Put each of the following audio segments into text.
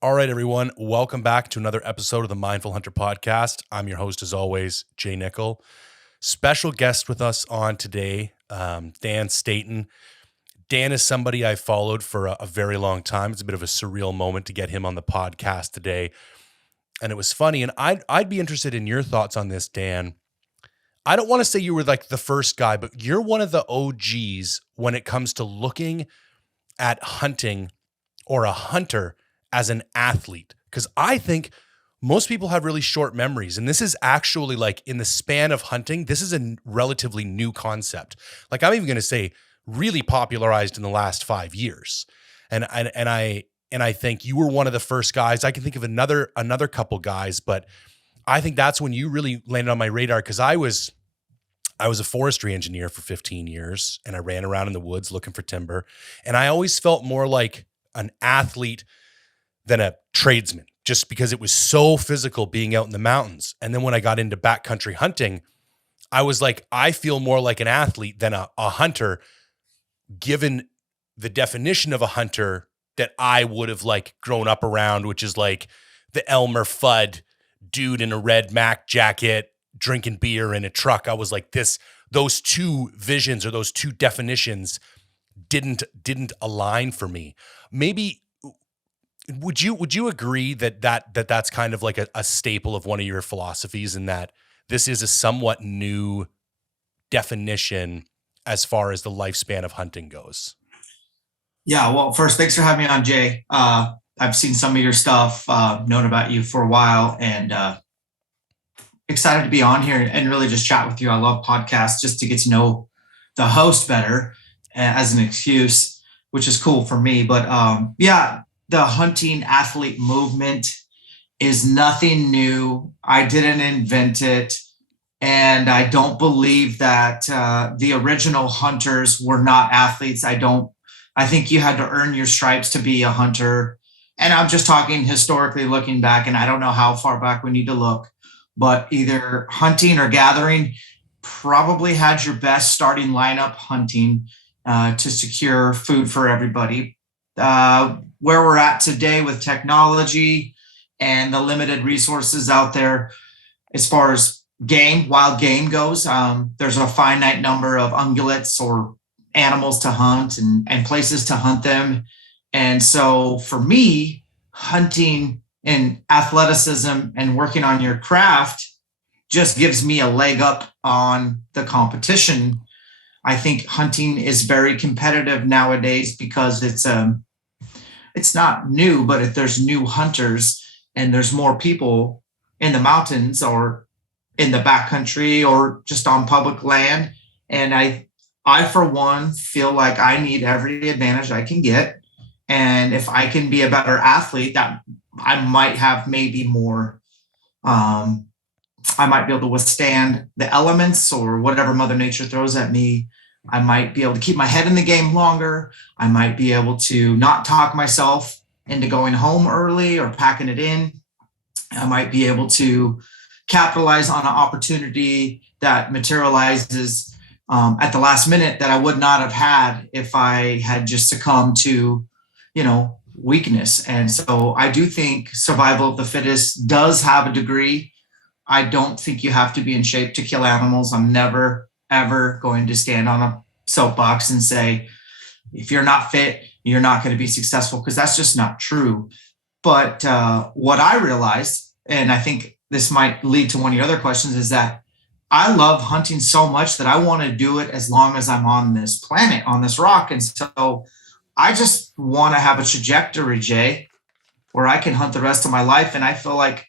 All right, everyone. Welcome back to another episode of the Mindful Hunter podcast. I'm your host, as always, Jay Nichol. Special guest with us on today, Dan Staton. Dan is somebody I followed for a very long time. It's a bit of a surreal moment to get him on the podcast today. And it was funny. And I'd be interested in your thoughts on this, Dan. I don't want to say you were like the first guy, but you're one of the OGs when it comes to looking at hunting or a hunter as an athlete. Because I think most people have really short memories. And this is actually like in the span of hunting, this is a relatively new concept. Like I'm even going to say really popularized in the last 5 years. And I think you were one of the first guys. I can think of another couple guys, but I think that's when you really landed on my radar because I was a forestry engineer for 15 years and I ran around in the woods looking for timber. And I always felt more like an athlete than a tradesman just because it was so physical being out in the mountains. And then when I got into backcountry hunting, I was like, I feel more like an athlete than a hunter, given the definition of a hunter that I would have like grown up around, which is like the Elmer Fudd dude in a red Mac jacket, drinking beer in a truck. I was like those two visions or those two definitions didn't align for me. Maybe would you agree that's kind of like a staple of one of your philosophies in that this is a somewhat new definition as far as the lifespan of hunting goes? Yeah, well, first, thanks for having me on, Jay. I've seen some of your stuff, known about you for a while, and excited to be on here and really just chat with you. I love podcasts just to get to know the host better as an excuse, which is cool for me. But yeah, the hunting athlete movement is nothing new. I didn't invent it. And I don't believe that the original hunters were not athletes. I think you had to earn your stripes to be a hunter. And I'm just talking historically looking back, and I don't know how far back we need to look, but either hunting or gathering probably had your best starting lineup hunting to secure food for everybody. Where we're at today with technology and the limited resources out there, as far as wild game goes, there's a finite number of ungulates or animals to hunt and places to hunt them. And so for me, hunting and athleticism and working on your craft just gives me a leg up on the competition. I think hunting is very competitive nowadays because it's not new, but if there's new hunters and there's more people in the mountains or in the backcountry or just on public land. And I for one feel like I need every advantage I can get. And if I can be a better athlete, that I might have maybe more, I might be able to withstand the elements or whatever Mother Nature throws at me. I might be able to keep my head in the game longer. I might be able to not talk myself into going home early or packing it in. I might be able to capitalize on an opportunity that materializes at the last minute that I would not have had if I had just succumbed to, weakness. And so I do think survival of the fittest does have a degree. I don't think you have to be in shape to kill animals. I'm never, ever going to stand on a soapbox and say, if you're not fit, you're not going to be successful, because that's just not true. But what I realized, and I think this might lead to one of your other questions, is that I love hunting so much that I want to do it as long as I'm on this planet, on this rock. And so I just want to have a trajectory, Jay, where I can hunt the rest of my life. And I feel like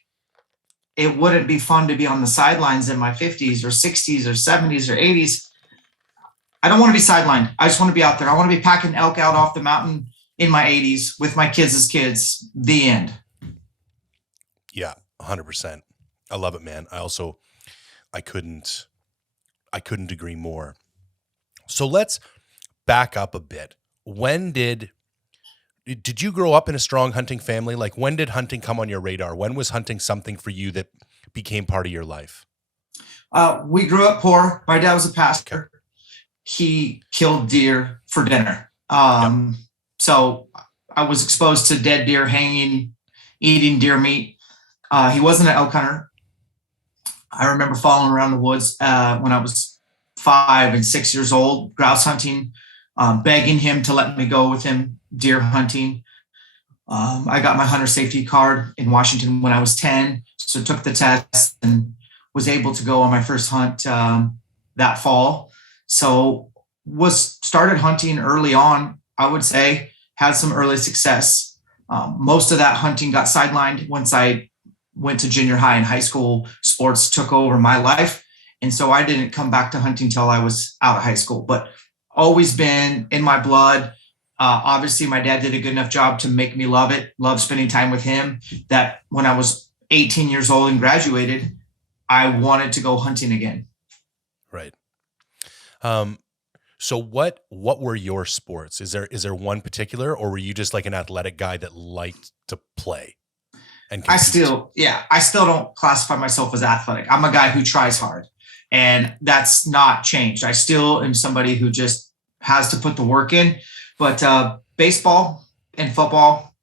it wouldn't be fun to be on the sidelines in my 50s or 60s or 70s or 80s. I don't want to be sidelined. I just want to be out there. I want to be packing elk out off the mountain in my 80s with my kids as kids. The end. Yeah, 100%. I love it, man. I couldn't agree more. So let's back up a bit. When did you grow up in a strong hunting family? Like, when did hunting come on your radar? When was hunting something for you that became part of your life? We grew up poor. My dad was a pastor. Okay. He killed deer for dinner. So I was exposed to dead deer hanging eating deer meat. He wasn't an elk hunter. I remember following around the woods when I was 5 and 6 years old, grouse hunting, begging him to let me go with him deer hunting. I got my hunter safety card in Washington when I was 10, so took the test and was able to go on my first hunt that fall. So was started hunting early on, I would say, had some early success. Most of that hunting got sidelined once I went to junior high and high school. Sports took over my life. And so I didn't come back to hunting until I was out of high school, but always been in my blood. Obviously, my dad did a good enough job to make me love it, love spending time with him, that when I was 18 years old and graduated, I wanted to go hunting again. Right. So what were your sports? Is there one particular, or were you just like an athletic guy that liked to play and compete? I still don't classify myself as athletic. I'm a guy who tries hard, and that's not changed. I still am somebody who just has to put the work in, but baseball and football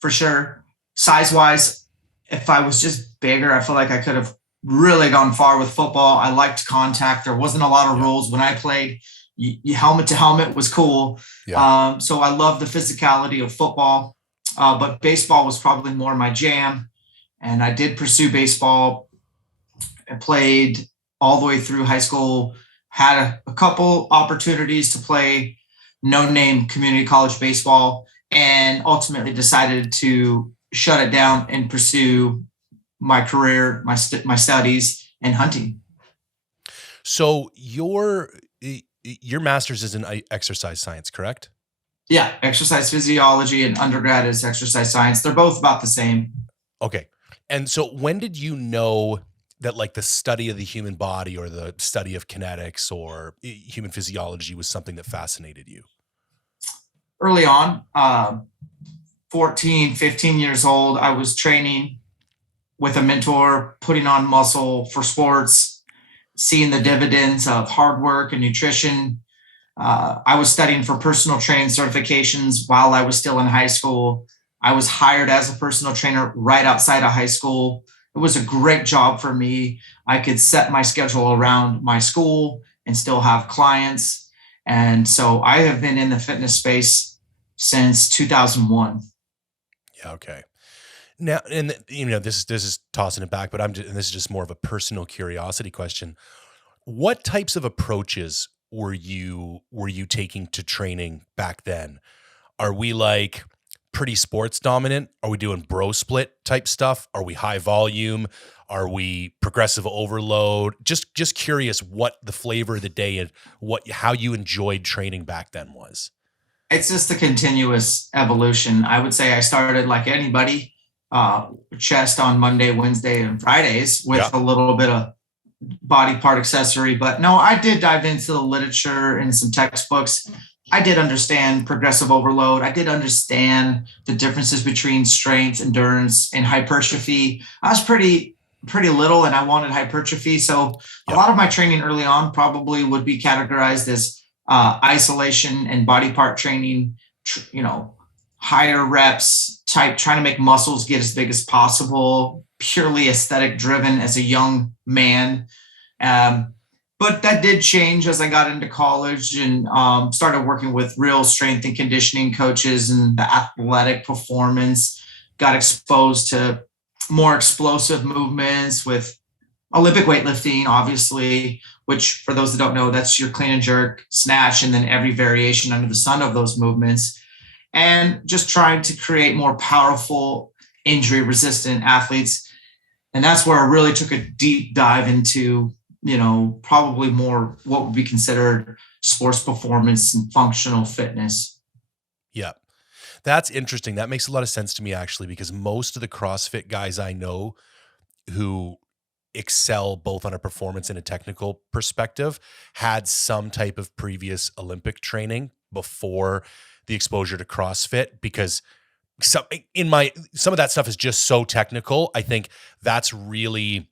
for sure. Size wise, if I was just bigger, I feel like I could have really gone far with football. I liked contact. There wasn't a lot of rules when I played. Helmet to helmet was cool. Yeah. So I love the physicality of football, but baseball was probably more my jam. And I did pursue baseball and played all the way through high school, had a couple opportunities to play no-name community college baseball, and ultimately decided to shut it down and pursue my career, my studies, and hunting. So your master's is in exercise science, correct? Yeah, exercise physiology, and undergrad is exercise science. They're both about the same. Okay. And so when did you know that like the study of the human body or the study of kinetics or human physiology was something that fascinated you? Early on, 14, 15 years old, I was training with a mentor, putting on muscle for sports, seeing the dividends of hard work and nutrition. I was studying for personal training certifications while I was still in high school. I was hired as a personal trainer right outside of high school. It was a great job for me. I could set my schedule around my school and still have clients. And so I have been in the fitness space since 2001. Yeah. Okay. Now, and this is tossing it back, but and this is just more of a personal curiosity question. What types of approaches were you taking to training back then? Are we like pretty sports dominant? Are we doing bro split type stuff? Are we high volume? Are we progressive overload? Just curious what the flavor of the day and how you enjoyed training back then was. It's just a continuous evolution. I would say I started like anybody, chest on Monday, Wednesday, and Fridays with a little bit of body part accessory. But no, I did dive into the literature and some textbooks. I did understand progressive overload. I did understand the differences between strength, endurance, and hypertrophy. I was pretty little and I wanted hypertrophy. So a lot of my training early on probably would be categorized as isolation and body part training, higher reps type, trying to make muscles get as big as possible, purely aesthetic driven as a young man. But that did change as I got into college and started working with real strength and conditioning coaches and the athletic performance, got exposed to more explosive movements with Olympic weightlifting, obviously, which for those that don't know, that's your clean and jerk, snatch, and then every variation under the sun of those movements. And just trying to create more powerful, injury resistant athletes. And that's where I really took a deep dive into, probably more what would be considered sports performance and functional fitness. Yeah. That's interesting. That makes a lot of sense to me, actually, because most of the CrossFit guys I know who excel both on a performance and a technical perspective had some type of previous Olympic training before the exposure to CrossFit, because some of that stuff is just so technical. I think that's really,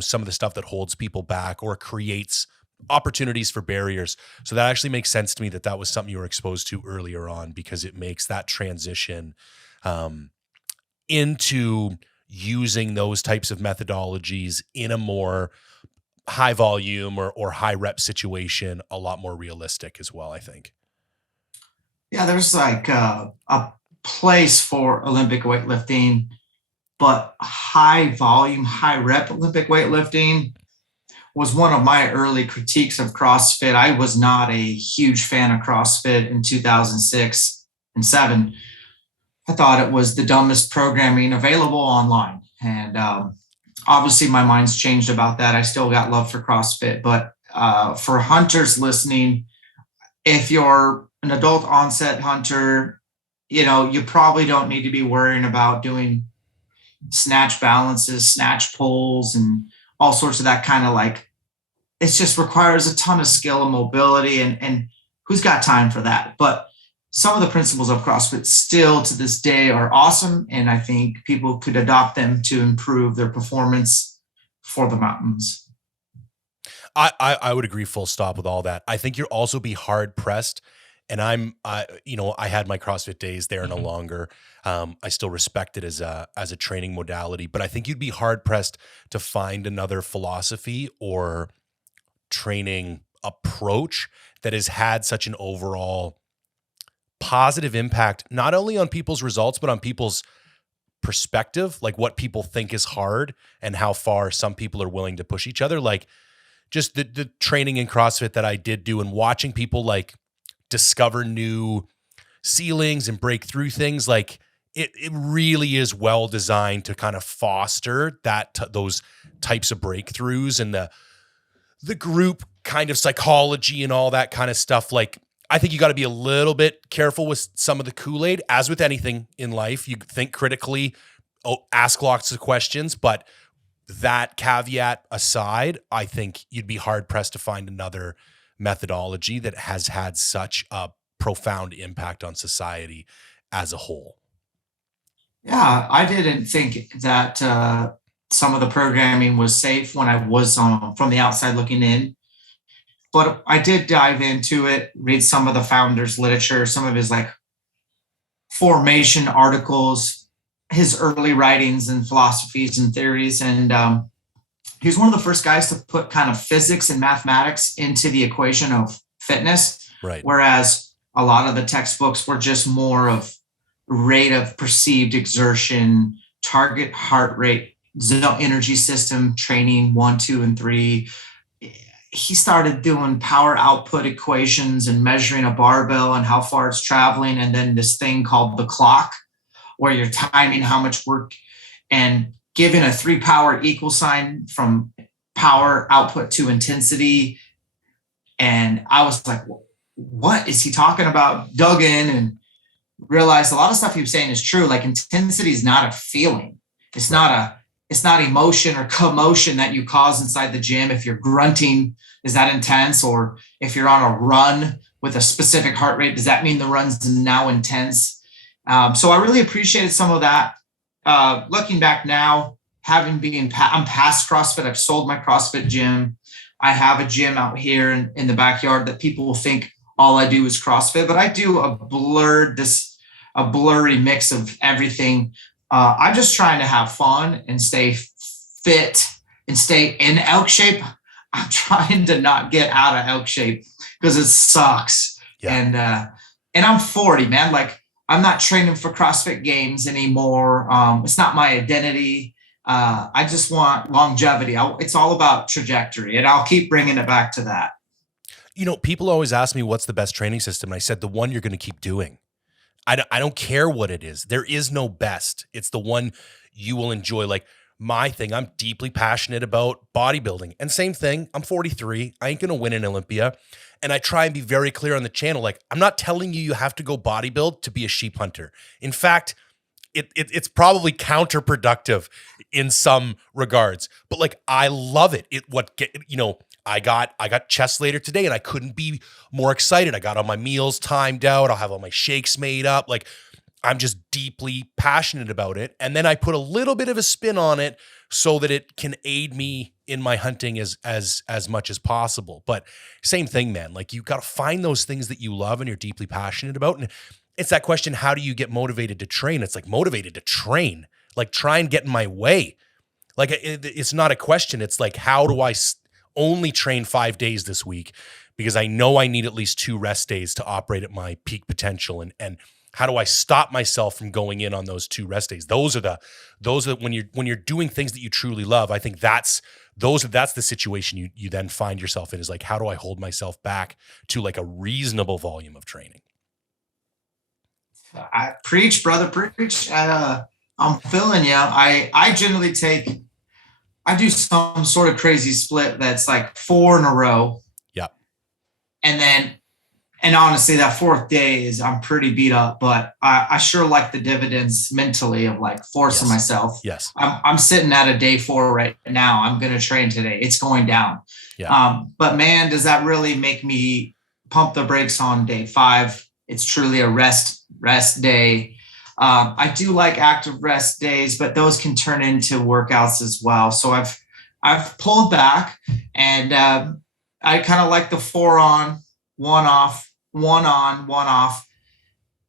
some of the stuff that holds people back or creates opportunities for barriers. So that actually makes sense to me that was something you were exposed to earlier on, because it makes that transition into using those types of methodologies in a more high volume or high rep situation a lot more realistic as well, I think. Yeah, there's like a place for Olympic weightlifting, but high volume, high rep Olympic weightlifting was one of my early critiques of CrossFit. I was not a huge fan of CrossFit in 2006 and 7. I thought it was the dumbest programming available online. And obviously my mind's changed about that. I still got love for CrossFit, but for hunters listening, if you're an adult onset hunter, you probably don't need to be worrying about doing snatch balances, snatch pulls, and all sorts of that kind of like, it just requires a ton of skill and mobility, and who's got time for that? But some of the principles of CrossFit still to this day are awesome. And I think people could adopt them to improve their performance for the mountains. I would agree full stop with all that. I think you'll also be hard pressed. And I had my CrossFit days. They're no longer. I still respect it as a training modality, but I think you'd be hard pressed to find another philosophy or training approach that has had such an overall positive impact, not only on people's results, but on people's perspective, like what people think is hard and how far some people are willing to push each other. Like just the training in CrossFit that I did do and watching people like discover new ceilings and break through things, like it really is well designed to kind of foster those types of breakthroughs and the group kind of psychology and all that kind of stuff. Like I think you got to be a little bit careful with some of the Kool-Aid, as with anything in life. You think critically, ask lots of questions, but that caveat aside, I think you'd be hard pressed to find another methodology that has had such a profound impact on society as a whole. Yeah, I didn't think that some of the programming was safe when I was from the outside looking in, but I did dive into it, read some of the founder's literature, some of his like formation articles, his early writings and philosophies and theories. And he was one of the first guys to put kind of physics and mathematics into the equation of fitness. Right. Whereas a lot of the textbooks were just more of rate of perceived exertion, target heart rate, zone energy system training 1, 2, and 3. He started doing power output equations and measuring a barbell and how far it's traveling. And then this thing called the clock, where you're timing how much work and giving a 3 power equal sign from power output to intensity. And I was like, what is he talking about? Dug in and realized a lot of stuff he was saying is true. Like intensity is not a feeling. It's not emotion or commotion that you cause inside the gym. If you're grunting, is that intense? Or if you're on a run with a specific heart rate, does that mean the run's now intense? So I really appreciated some of that. Looking back now, I'm past CrossFit. I've sold my CrossFit gym. I have a gym out here in the backyard that people will think all I do is CrossFit, but I do a blurry mix of everything. I'm just trying to have fun and stay fit and stay in elk shape. I'm trying to not get out of elk shape because it sucks. Yeah. And I'm 40, man. Like I'm not training for CrossFit Games anymore. It's not my identity. I just want longevity. It's all about trajectory, and I'll keep bringing it back to that. People always ask me, what's the best training system? And I said, the one you're going to keep doing. I don't care what it is. There is no best. It's the one you will enjoy. Like my thing, I'm deeply passionate about bodybuilding. And same thing, I'm 43. I ain't going to win an Olympia. And I try and be very clear on the channel. Like, I'm not telling you have to go bodybuild to be a sheep hunter. In fact, it's probably counterproductive in some regards. But like, I love it. I got chest later today and I couldn't be more excited. I got all my meals timed out. I'll have all my shakes made up. Like I'm just deeply passionate about it. And then I put a little bit of a spin on it so that it can aid me in my hunting as much as possible. But same thing, man. Like you got to find those things that you love and you're deeply passionate about. And it's that question, how do you get motivated to train? It's like motivated to train. Like, try and get in my way. Like, it's not a question. It's like, how do I only train 5 days this week? Because I know I need at least 2 rest days to operate at my peak potential. And how do I stop myself from going in on those 2 rest days? Those are when you're doing things that you truly love. I think that's the situation you then find yourself in, is like, how do I hold myself back to like a reasonable volume of training? I preach, brother, preach. I'm feeling you. I generally I do some sort of crazy split that's like 4 in a row. Yeah. And honestly, that 4th day I'm pretty beat up, but I sure like the dividends mentally of like forcing myself. Yes. I'm sitting at a day 4 right now. I'm going to train today. It's going down. Yeah. But man, does that really make me pump the brakes on day 5? It's truly a rest day. I do like active rest days, but those can turn into workouts as well. So I've pulled back, and I kind of like the 4 on, 1 off, 1 on, 1 off.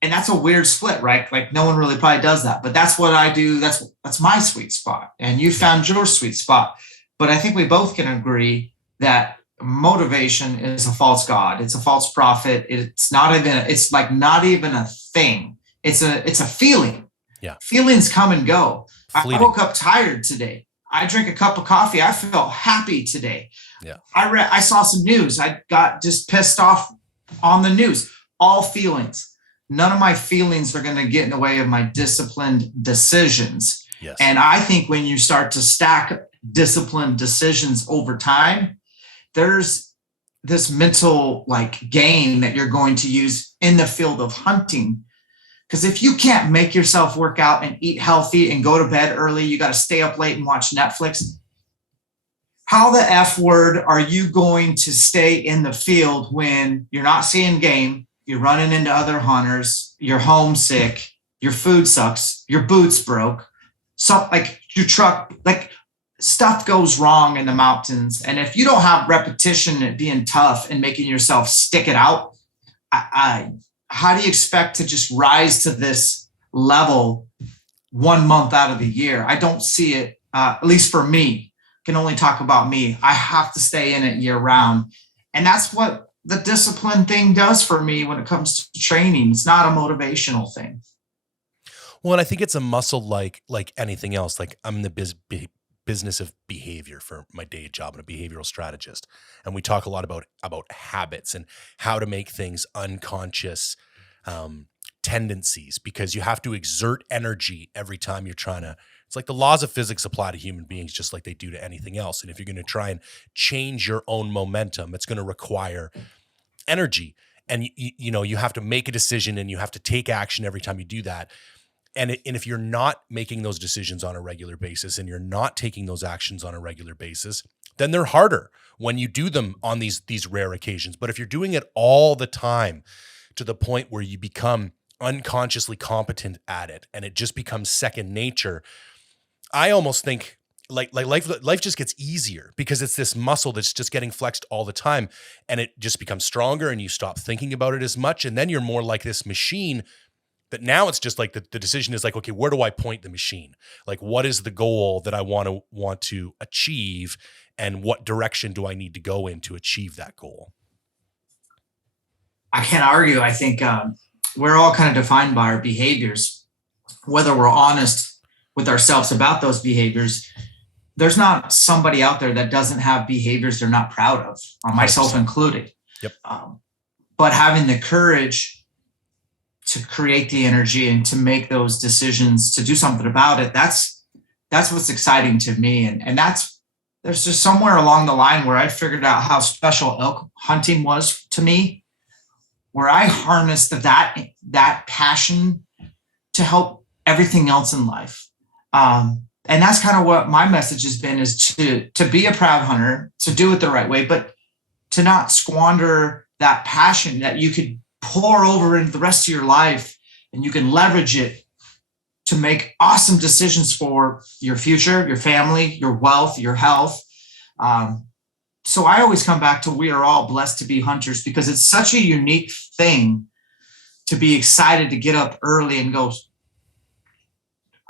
And that's a weird split, right? Like, no one really probably does that, but that's what I do. That's my sweet spot. And you found your sweet spot. But I think we both can agree that motivation is a false god. It's a false prophet. It's not even a thing. It's a feeling. Yeah. Feelings come and go. Fleeting. I woke up tired today. I drank a cup of coffee. I felt happy today. Yeah. I saw some news. I got just pissed off on the news. All feelings. None of my feelings are going to get in the way of my disciplined decisions. Yes. And I think when you start to stack disciplined decisions over time, there's this mental like game that you're going to use in the field of hunting. Because if you can't make yourself work out and eat healthy and go to bed early, you got to stay up late and watch Netflix. How the F word are you going to stay in the field when you're not seeing game, you're running into other hunters, you're homesick, your food sucks, your boots broke, so like your truck, like stuff goes wrong in the mountains. And if you don't have repetition at being tough and making yourself stick it out, how do you expect to just rise to this level 1 month out of the year? I don't see it, at least for me. I can only talk about me. I have to stay in it year round. And that's what the discipline thing does for me when it comes to training. It's not a motivational thing. Well, and I think it's a muscle like anything else. Like, I'm in the business of behavior for my day job. I'm a behavioral strategist. And we talk a lot about habits and how to make things unconscious tendencies, because you have to exert energy every time you're trying to. It's like the laws of physics apply to human beings just like they do to anything else. And if you're going to try and change your own momentum, it's going to require energy. And you have to make a decision, and you have to take action every time you do that. And if you're not making those decisions on a regular basis, and you're not taking those actions on a regular basis, then they're harder when you do them on these rare occasions. But if you're doing it all the time to the point where you become unconsciously competent at it, and it just becomes second nature, I almost think like life just gets easier, because it's this muscle that's just getting flexed all the time, and it just becomes stronger, and you stop thinking about it as much. And then you're more like this machine that now it's just like the decision is like, okay, where do I point the machine? Like, what is the goal that I want to achieve, and what direction do I need to go in to achieve that goal? I can't argue. I think we're all kind of defined by our behaviors, whether we're honest with ourselves about those behaviors. There's not somebody out there that doesn't have behaviors they're not proud of, myself 100%. Included. Yep. But having the courage to create the energy and to make those decisions, to do something about it, that's what's exciting to me. And there's just somewhere along the line where I figured out how special elk hunting was to me, where I harnessed that passion to help everything else in life. And that's kind of what my message has been, is to be a proud hunter, to do it the right way, but to not squander that passion that you could pour over into the rest of your life, and you can leverage it to make awesome decisions for your future, your family, your wealth, your health. So I always come back to, we are all blessed to be hunters, because it's such a unique thing to be excited to get up early and go,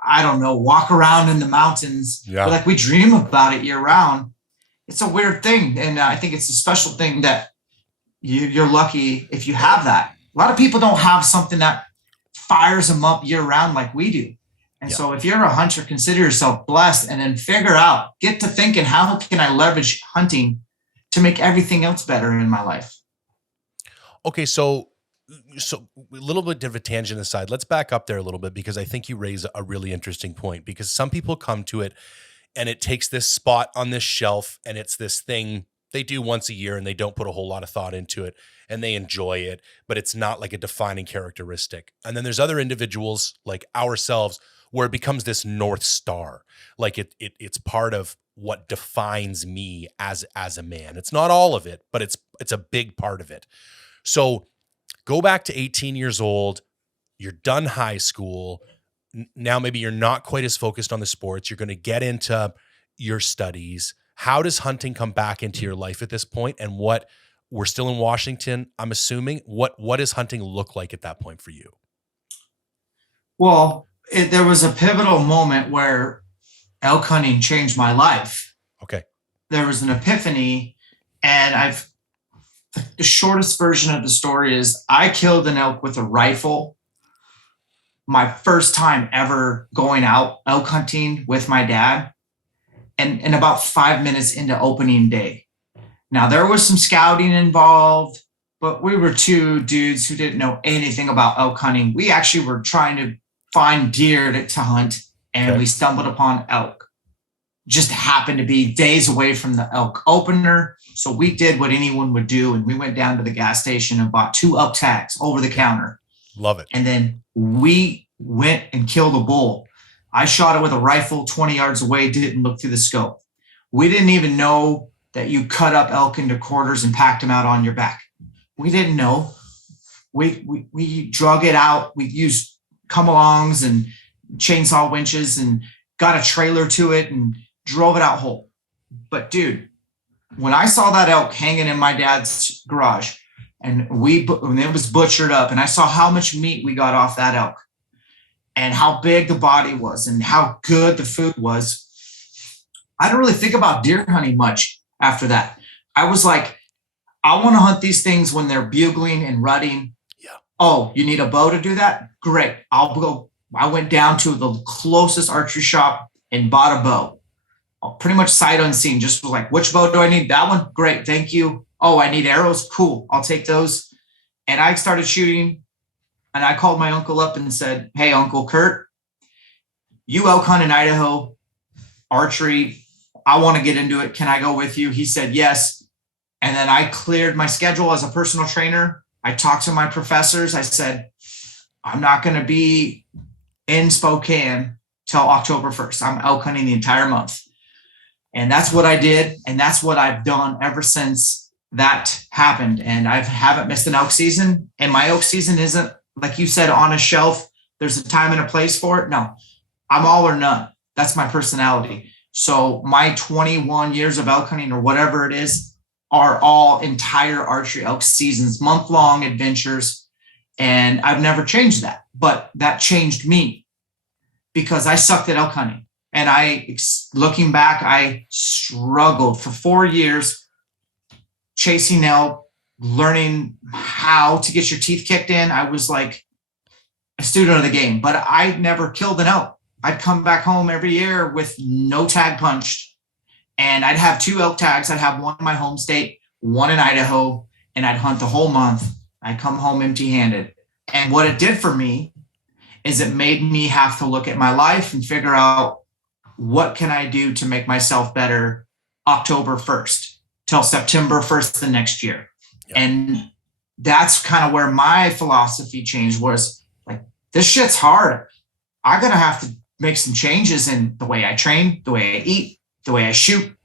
I don't know, walk around in the mountains. Yeah. But like we dream about it year round. It's a weird thing. And I think it's a special thing that you're lucky if you have that. A lot of people don't have something that fires them up year round like we do. And so if you're a hunter, consider yourself blessed, and then get to thinking, how can I leverage hunting to make everything else better in my life? Okay. So a little bit of a tangent aside, let's back up there a little bit, because I think you raise a really interesting point, because some people come to it and it takes this spot on this shelf and it's this thing they do once a year and they don't put a whole lot of thought into it and they enjoy it, but it's not like a defining characteristic. And then there's other individuals like ourselves where it becomes this North Star. Like it's part of what defines me as a man. It's not all of it, but it's a big part of it. So go back to 18 years old, you're done high school. Now maybe you're not quite as focused on the sports. You're going to get into your studies. How does hunting come back into your life at this point? And we're still in Washington, I'm assuming. What does hunting look like at that point for you? Well, there was a pivotal moment where elk hunting changed my life. Okay. There was an epiphany, and the shortest version of the story is I killed an elk with a rifle. My first time ever going out elk hunting with my dad, and about 5 minutes into opening day. Now there was some scouting involved, but we were two dudes who didn't know anything about elk hunting. We actually were trying to find deer to hunt, and we stumbled upon elk. Just happened to be days away from the elk opener. So we did what anyone would do, and we went down to the gas station and bought 2 elk tags over the counter. Love it. And then we went and killed a bull. I shot it with a rifle 20 yards away, didn't look through the scope. We didn't even know that you cut up elk into quarters and packed them out on your back. We didn't know. We drug it out. We used come-alongs and chainsaw winches and got a trailer to it and drove it out whole. But dude, when I saw that elk hanging in my dad's garage and when it was butchered up, and I saw how much meat we got off that elk and how big the body was and how good the food was, I don't really think about deer hunting much after that. I was like, I want to hunt these things when they're bugling and rutting. Yeah. Oh, you need a bow to do that? Great. I'll go. I went down to the closest archery shop and bought a bow. Pretty much sight unseen, just was like, which bow do I need? That one? Great. Thank you. Oh, I need arrows. Cool. I'll take those. And I started shooting, and I called my uncle up and said, hey, Uncle Kurt, you elk hunt in Idaho, archery. I want to get into it. Can I go with you? He said, yes. And then I cleared my schedule as a personal trainer. I talked to my professors. I said, I'm not going to be in Spokane till October 1st. I'm elk hunting the entire month. And that's what I did. And that's what I've done ever since that happened. And I haven't missed an elk season. And my elk season isn't, like you said, on a shelf. There's a time and a place for it. No, I'm all or none. That's my personality. So my 21 years of elk hunting or whatever it is are all entire archery elk seasons, month-long adventures. And I've never changed that. But that changed me because I sucked at elk hunting. And looking back, I struggled for 4 years chasing elk, learning how to get your teeth kicked in. I was like a student of the game, but I never killed an elk. I'd come back home every year with no tag punched, and I'd have 2 elk tags. I'd have one in my home state, one in Idaho, and I'd hunt the whole month. I'd come home empty-handed. And what it did for me is it made me have to look at my life and figure out, what can I do to make myself better October 1st till September 1st the next year? Yeah. And that's kind of where my philosophy changed, was like, this shit's hard. I'm going to have to make some changes in the way I train, the way I eat, the way I shoot,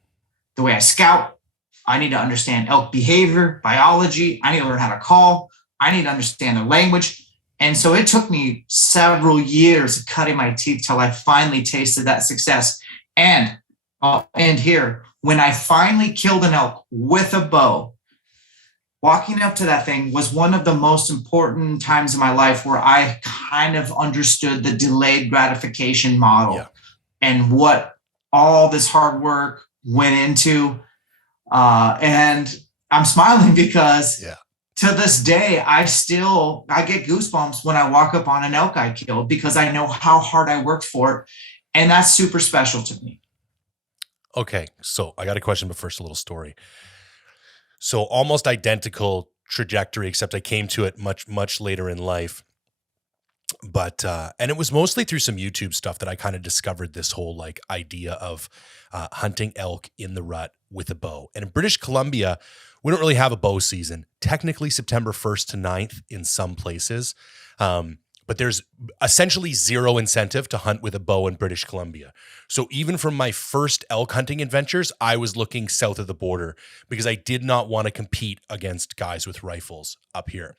the way I scout. I need to understand elk behavior, biology. I need to learn how to call. I need to understand their language. And so it took me several years of cutting my teeth till I finally tasted that success. And I'll end here. When I finally killed an elk with a bow, walking up to that thing was one of the most important times in my life where I kind of understood the delayed gratification model and what all this hard work went into. And I'm smiling because to this day, I get goosebumps when I walk up on an elk I killed because I know how hard I worked for it. And that's super special to me. Okay. So I got a question, but first a little story. So almost identical trajectory, except I came to it much, much later in life. But, and it was mostly through some YouTube stuff that I kind of discovered this whole like idea of hunting elk in the rut with a bow. And in British Columbia, we don't really have a bow season. Technically September 1st to 9th in some places. But there's essentially zero incentive to hunt with a bow in British Columbia. So even from my first elk hunting adventures, I was looking south of the border because I did not want to compete against guys with rifles up here.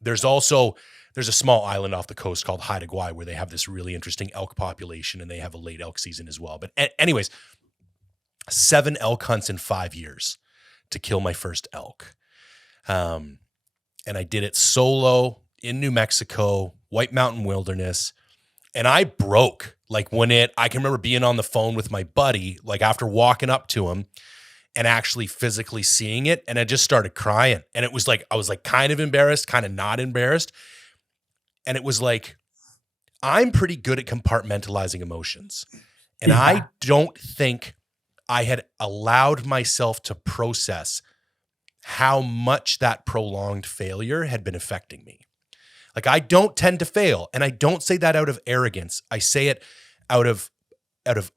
There's a small island off the coast called Haida Gwaii where they have this really interesting elk population and they have a late elk season as well. But anyways, 7 elk hunts in 5 years to kill my first elk. And I did it solo in New Mexico, White Mountain Wilderness. And I broke like I can remember being on the phone with my buddy, like after walking up to him and actually physically seeing it. And I just started crying. And it was like, I was like kind of embarrassed, kind of not embarrassed. And it was like, I'm pretty good at compartmentalizing emotions. And I don't think I had allowed myself to process how much that prolonged failure had been affecting me. Like I don't tend to fail. And I don't say that out of arrogance. I say it out of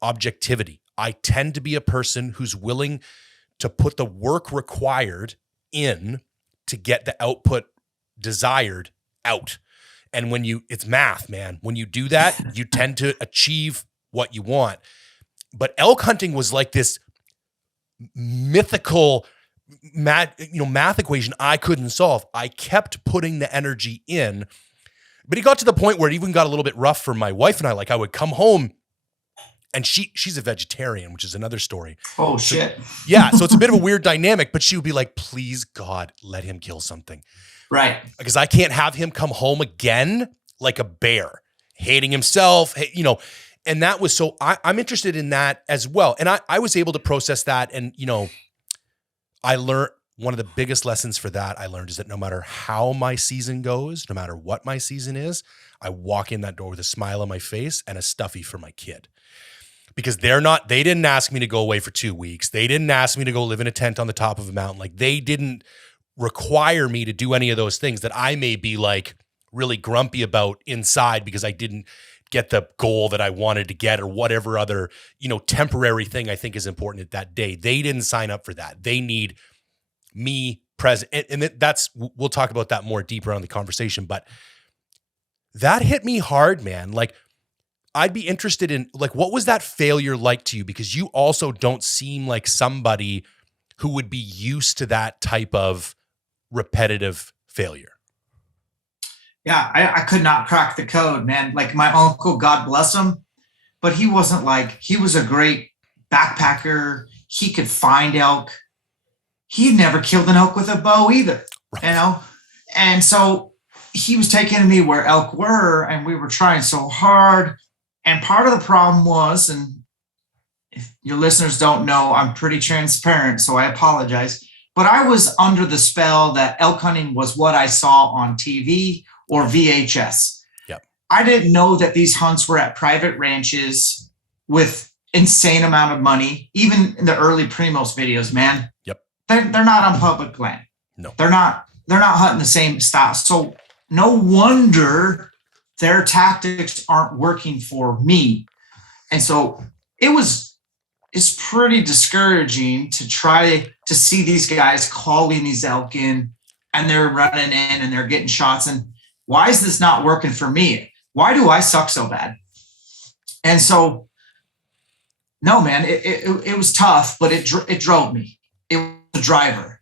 objectivity. I tend to be a person who's willing to put the work required in to get the output desired out. And it's math, man. When you do that, you tend to achieve what you want. But elk hunting was like this mythical math equation I couldn't solve. I kept putting the energy in, but it got to the point where it even got a little bit rough for my wife and I. Like I would come home and she's a vegetarian, which is another story. Oh, shit. Yeah. So it's a bit of a weird dynamic, but she would be like, please God, let him kill something. Right. Because I can't have him come home again like a bear, hating himself, and that was so I'm interested in that as well. And I was able to process that. And, I learned one of the biggest lessons for that I learned is that no matter how my season goes, no matter what my season is, I walk in that door with a smile on my face and a stuffy for my kid. Because they didn't ask me to go away for 2 weeks. They didn't ask me to go live in a tent on the top of a mountain. Like they didn't require me to do any of those things that I may be like really grumpy about inside because I didn't get the goal that I wanted to get or whatever other, temporary thing I think is important at that day. They didn't sign up for that. They need me present. And we'll talk about that more deeper on the conversation, but that hit me hard, man. Like I'd be interested in like, what was that failure like to you? Because you also don't seem like somebody who would be used to that type of repetitive failure. Yeah, I could not crack the code, man. Like my uncle, God bless him, but he was a great backpacker. He could find elk. He never killed an elk with a bow either, right. And so he was taking me where elk were, and we were trying so hard. And part of the problem was, and if your listeners don't know, I'm pretty transparent, so I apologize, but I was under the spell that elk hunting was what I saw on TV or VHS. Yep. I didn't know that these hunts were at private ranches with insane amount of money. Even in the early Primos videos, man. Yep. They're not on public land. No. They're not hunting the same style. So no wonder their tactics aren't working for me. And so it's pretty discouraging to try to see these guys calling these elk in and they're running in and they're getting shots. And why is this not working for me? Why do I suck so bad? And so, no, man, it was tough, but it drove me. It was a driver.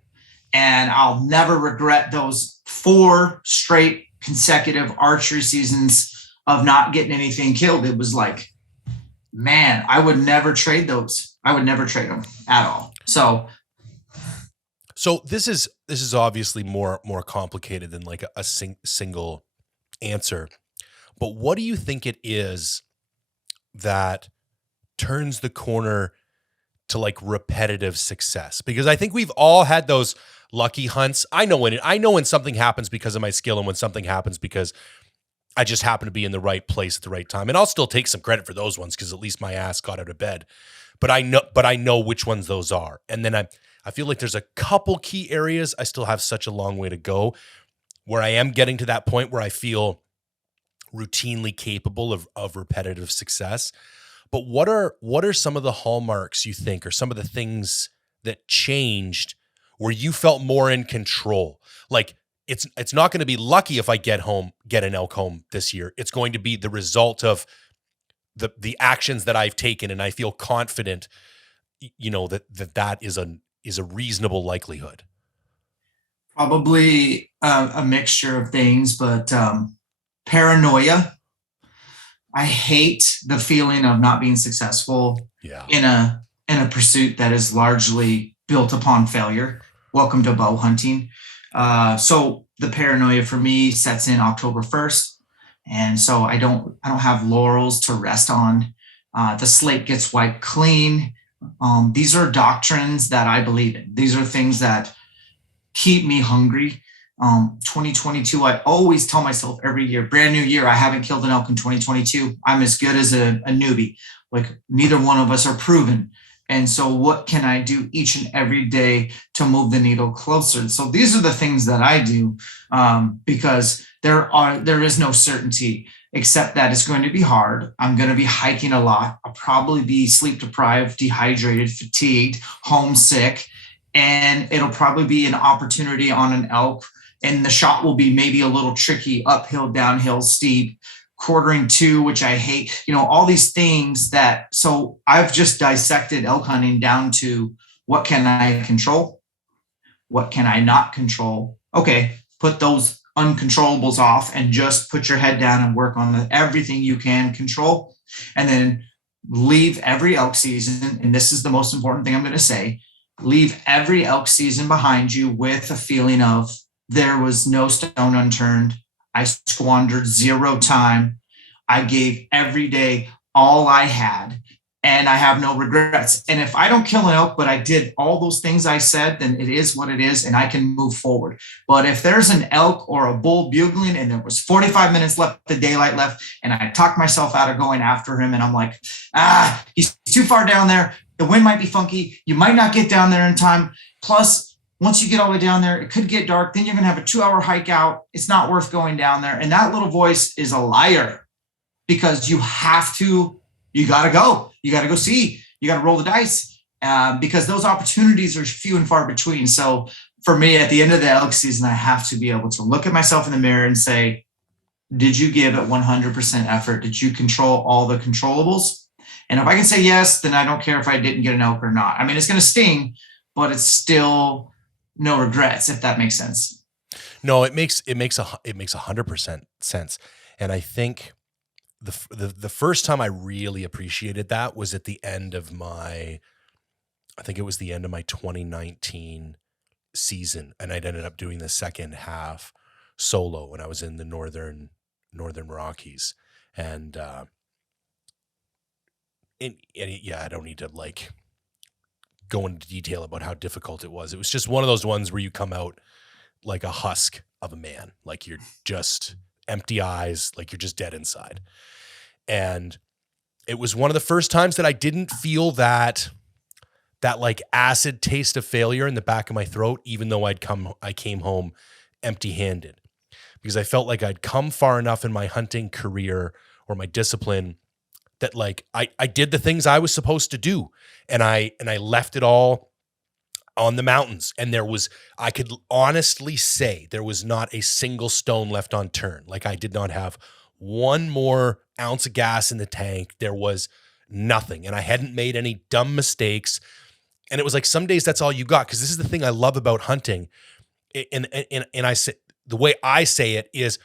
And I'll never regret those 4 straight consecutive archery seasons of not getting anything killed. It was like, man, I would never trade those. I would never trade them at all. So So this is obviously more complicated than like a single answer. But what do you think it is that turns the corner to like repetitive success? Because I think we've all had those lucky hunts. I know when something happens because of my skill, and when something happens because I just happen to be in the right place at the right time. And I'll still take some credit for those ones because at least my ass got out of bed. But I know which ones those are. And then I feel like there's a couple key areas I still have such a long way to go where I am getting to that point where I feel routinely capable of repetitive success. But what are some of the hallmarks you think, or some of the things that changed where you felt more in control? Like it's not going to be lucky if I get an elk home this year. It's going to be the result of the actions that I've taken, and I feel confident, that is a reasonable likelihood. Probably a mixture of things, but paranoia. I hate the feeling of not being successful in a pursuit that is largely built upon failure. Welcome to bow hunting. So the paranoia for me sets in October 1st. And so I don't have laurels to rest on. The slate gets wiped clean. These are doctrines that I believe in. These are things that keep me hungry. 2022, I always tell myself every year, brand new year, I haven't killed an elk in 2022. I'm as good as a newbie. Like, neither one of us are proven. And so what can I do each and every day to move the needle closer? So these are the things that I do, because there is no certainty except that it's going to be hard. I'm going to be hiking a lot. I'll probably be sleep deprived, dehydrated, fatigued, homesick, and it'll probably be an opportunity on an elk. And the shot will be maybe a little tricky, uphill, downhill, steep, quartering two, which I hate, all these things so I've just dissected elk hunting down to what can I control? What can I not control? Okay, put those uncontrollables off and just put your head down and work on everything you can control. And then leave every elk season, and this is the most important thing I'm going to say, leave every elk season behind you with a feeling of there was no stone unturned. I squandered zero time. I gave every day all I had, and I have no regrets. And if I don't kill an elk, but I did all those things I said, then it is what it is, and I can move forward. But if there's an elk or a bull bugling and there was 45 minutes left, the daylight left, and I talked myself out of going after him, and I'm like, he's too far down there. The wind might be funky. You might not get down there in time. Plus, once you get all the way down there, it could get dark. Then you're going to have a 2-hour hike out. It's not worth going down there. And that little voice is a liar, because you got to go. You got to go see. You got to roll the dice, because those opportunities are few and far between. So for me, at the end of the elk season, I have to be able to look at myself in the mirror and say, did you give it 100% effort? Did you control all the controllables? And if I can say yes, then I don't care if I didn't get an elk or not. I mean, it's going to sting, but it's still no regrets, if that makes sense. No, it makes 100% sense. And I think the first time I really appreciated that was at the end of my 2019 season, and I'd ended up doing the second half solo when I was in the northern Rockies, and I don't need to like go into detail about how difficult it was. It was just one of those ones where you come out like a husk of a man, like you're just empty eyes, like you're just dead inside. And it was one of the first times that I didn't feel that like acid taste of failure in the back of my throat, even though I came home empty-handed, because I felt like I'd come far enough in my hunting career or my discipline that like I did the things I was supposed to do, and I left it all on the mountains. And I could honestly say there was not a single stone left unturned. Like, I did not have one more ounce of gas in the tank. There was nothing, and I hadn't made any dumb mistakes. And it was like, some days that's all you got. Cause this is the thing I love about hunting. And I say, the way I say it is,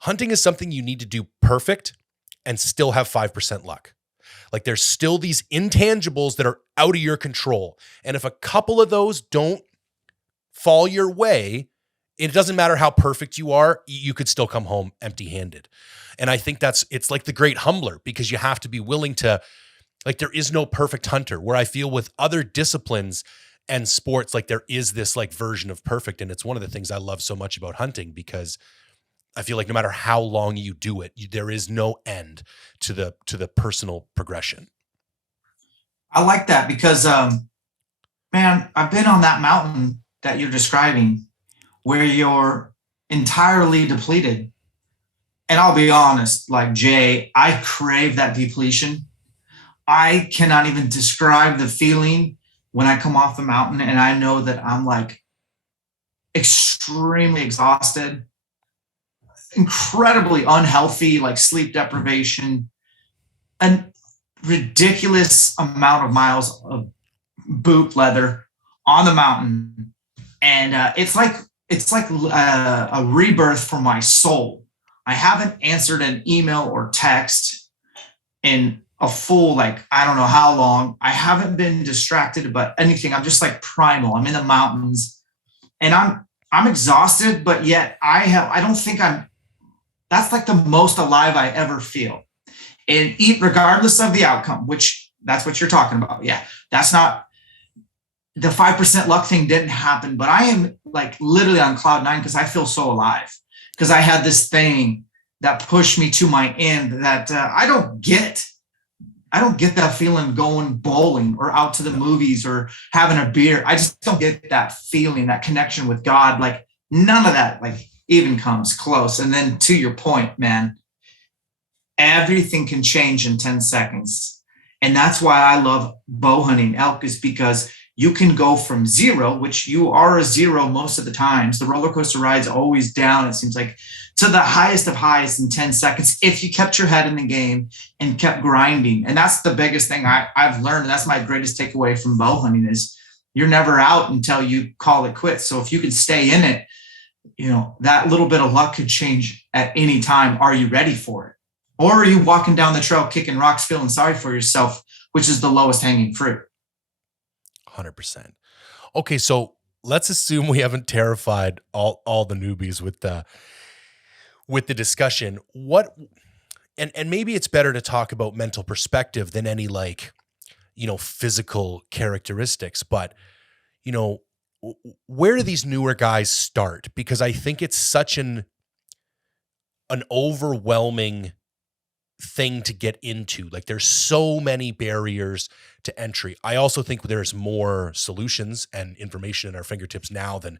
hunting is something you need to do perfect and still have 5% luck. Like, there's still these intangibles that are out of your control. And if a couple of those don't fall your way, it doesn't matter how perfect you are, you could still come home empty-handed. And I think it's like the great humbler, because you have to be willing to, like, there is no perfect hunter, where I feel with other disciplines and sports, like there is this like version of perfect. And it's one of the things I love so much about hunting, because I feel like no matter how long you do it, there is no end to the personal progression. I like that because, man, I've been on that mountain that you're describing where you're entirely depleted. And I'll be honest, like Jay, I crave that depletion. I cannot even describe the feeling when I come off the mountain and I know that I'm like extremely exhausted, incredibly unhealthy, like sleep deprivation, a ridiculous amount of miles of boot leather on the mountain. And it's like a rebirth for my soul. I haven't answered an email or text in a full, like, I don't know how long. I haven't been distracted about anything. I'm just like primal. I'm in the mountains and I'm exhausted, but yet I don't think that's like the most alive I ever feel. And regardless of the outcome, which that's what you're talking about. Yeah. That's not the 5% luck thing didn't happen, but I am like literally on cloud nine because I feel so alive. Because I had this thing that pushed me to my end that I don't get that feeling going bowling or out to the movies or having a beer. I just don't get that feeling, that connection with God. Like none of that like even comes close. And then to your point, man, everything can change in 10 seconds. And that's why I love bow hunting elk, is because you can go from zero, which you are a zero most of the times. The roller coaster ride's always down, it seems like, to the highest of highs in 10 seconds if you kept your head in the game and kept grinding. And that's the biggest thing I've learned. And that's my greatest takeaway from bow hunting is you're never out until you call it quits. So if you can stay in it, you know, that little bit of luck could change at any time. Are you ready for it? Or are you walking down the trail, kicking rocks, feeling sorry for yourself, which is the lowest hanging fruit? 100%. Okay, so let's assume we haven't terrified all the newbies with the discussion. What and maybe it's better to talk about mental perspective than any like, you know, physical characteristics, but you know, where do these newer guys start? Because I think it's such an overwhelming thing to get into. Like there's so many barriers to entry. I also think there's more solutions and information at our fingertips now than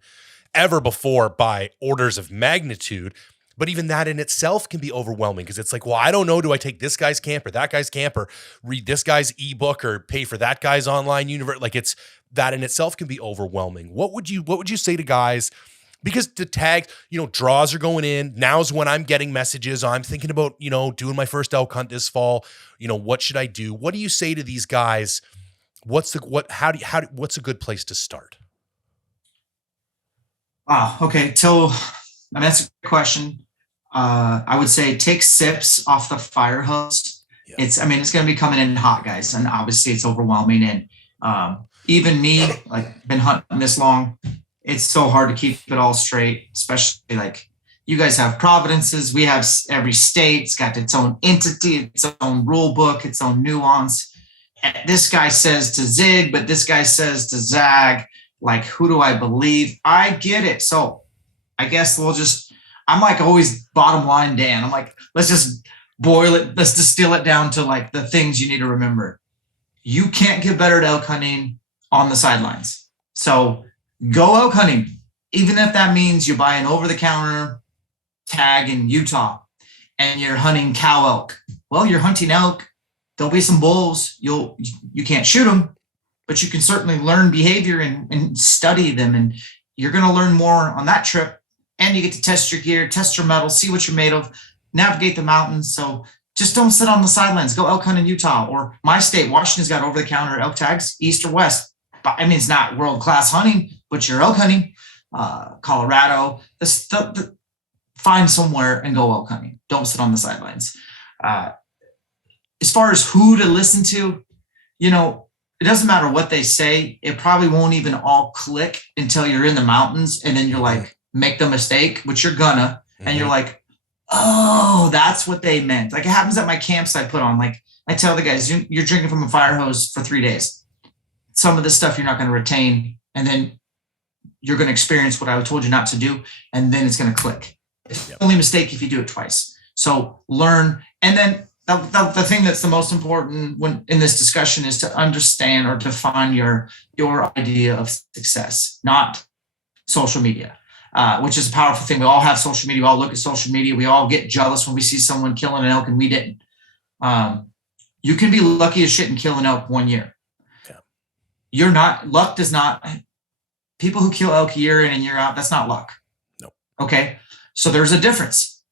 ever before by orders of magnitude. But even that in itself can be overwhelming because it's like, well, I don't know. Do I take this guy's camp or that guy's camp or read this guy's ebook or pay for that guy's online universe? Like it's that in itself can be overwhelming. What would you say to guys? Because the tag, you know, draws are going in. Now's when I'm getting messages. I'm thinking about, you know, doing my first elk hunt this fall. You know, what should I do? What do you say to these guys? What's a good place to start? Wow. Okay. So, I mean, that's a good question. I would say take sips off the fire hose. Yeah. It's going to be coming in hot, guys. And obviously it's overwhelming. And even me, like been hunting this long, it's so hard to keep it all straight, especially like you guys have providences. We have every state's got its own entity, its own rule book, its own nuance. And this guy says to zig, but this guy says to zag. Like, who do I believe? I get it. So I guess I'm like always bottom line, Dan. I'm like, let's just boil it. Let's distill it down to like the things you need to remember. You can't get better at elk hunting on the sidelines. So go elk hunting, even if that means you buy an over-the-counter tag in Utah and you're hunting cow elk. Well, you're hunting elk. There'll be some bulls. You can't shoot them, but you can certainly learn behavior and study them. And you're going to learn more on that trip. And you get to test your gear, test your metal, see what you're made of, navigate the mountains. So just don't sit on the sidelines. Go elk hunt in Utah or my state. Washington's got over-the-counter elk tags, east or west. I mean, it's not world-class hunting, but you're elk hunting. Colorado, find somewhere and go elk hunting. Don't sit on the sidelines. As far as who to listen to, you know, it doesn't matter what they say. It probably won't even all click until you're in the mountains. And then you're like, make the mistake, which you're gonna, and you're like, oh, that's what they meant. Like it happens at my camps I put on. Like I tell the guys, you're drinking from a fire hose for 3 days. Some of this stuff you're not going to retain. And then you're going to experience what I told you not to do. And then it's going to click. It's the only mistake if you do it twice. So learn. And then the thing that's the most important when in this discussion is to understand or define your idea of success, not social media, which is a powerful thing. We all have social media. We all look at social media. We all get jealous when we see someone killing an elk and we didn't. You can be lucky as shit and kill an elk 1 year. Yeah. You're not, luck does not, people who kill elk year in and year out, that's not luck. Nope. Okay. So there's a difference.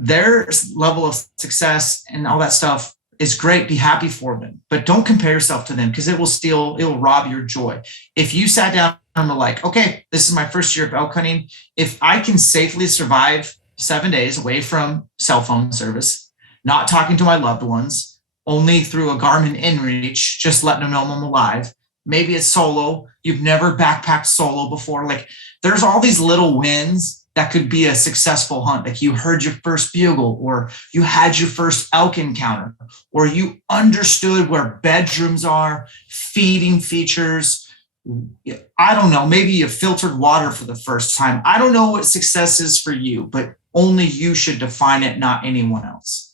Their level of success and all that stuff is great. Be happy for them, but don't compare yourself to them because it will rob your joy. If you sat down and were like, okay, this is my first year of elk hunting. If I can safely survive 7 days away from cell phone service, not talking to my loved ones, only through a Garmin inReach, just letting them know I'm alive. Maybe it's solo. You've never backpacked solo before. Like there's all these little wins that could be a successful hunt. Like you heard your first bugle, or you had your first elk encounter, or you understood where bedrooms are, feeding features. I don't know, maybe you filtered water for the first time. I don't know what success is for you, but only you should define it, not anyone else.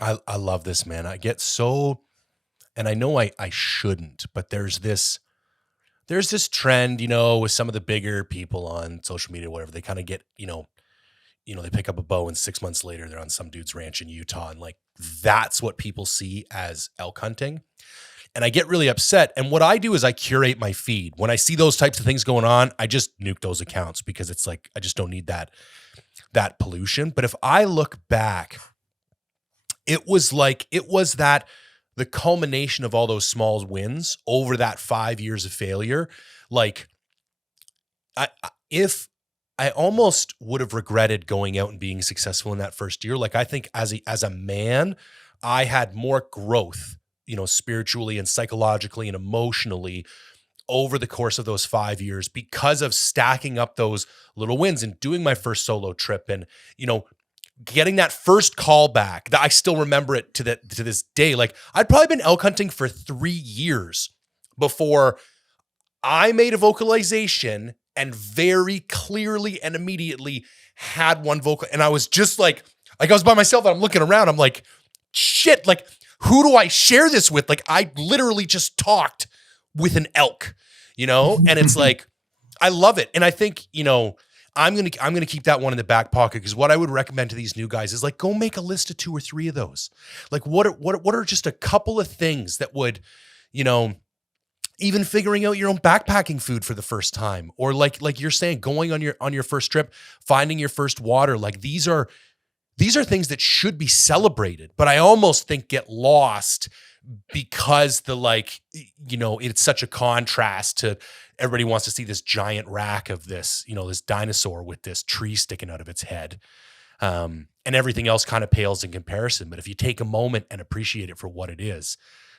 I love this, man. I get so, and I know I shouldn't, but there's this trend, with some of the bigger people on social media, whatever, they kind of get, they pick up a bow and 6 months later they're on some dude's ranch in Utah. And like, that's what people see as elk hunting. And I get really upset. And what I do is I curate my feed. When I see those types of things going on, I just nuke those accounts because it's like, I just don't need that pollution. But if I look back, it was that the culmination of all those small wins over that 5 years of failure. Like if I almost would have regretted going out and being successful in that first year. Like I think as a man, I had more growth, spiritually and psychologically and emotionally over the course of those 5 years because of stacking up those little wins and doing my first solo trip and, getting that first call back that I still remember it to this day. Like I'd probably been elk hunting for 3 years before I made a vocalization and very clearly and immediately had one vocal. And I was just like I was by myself and I'm looking around. I'm like, shit, like who do I share this with? Like I literally just talked with an elk, and it's like, I love it. And I think, I'm gonna keep that one in the back pocket because what I would recommend to these new guys is like go make a list of 2 or 3 of those. Like what are just a couple of things that would, even figuring out your own backpacking food for the first time, or like you're saying, going on your first trip, finding your first water. Like these are things that should be celebrated, but I almost think get lost because it's such a contrast to everybody wants to see this giant rack of this, this dinosaur with this tree sticking out of its head. And everything else kind of pales in comparison. But if you take a moment and appreciate it for what it is,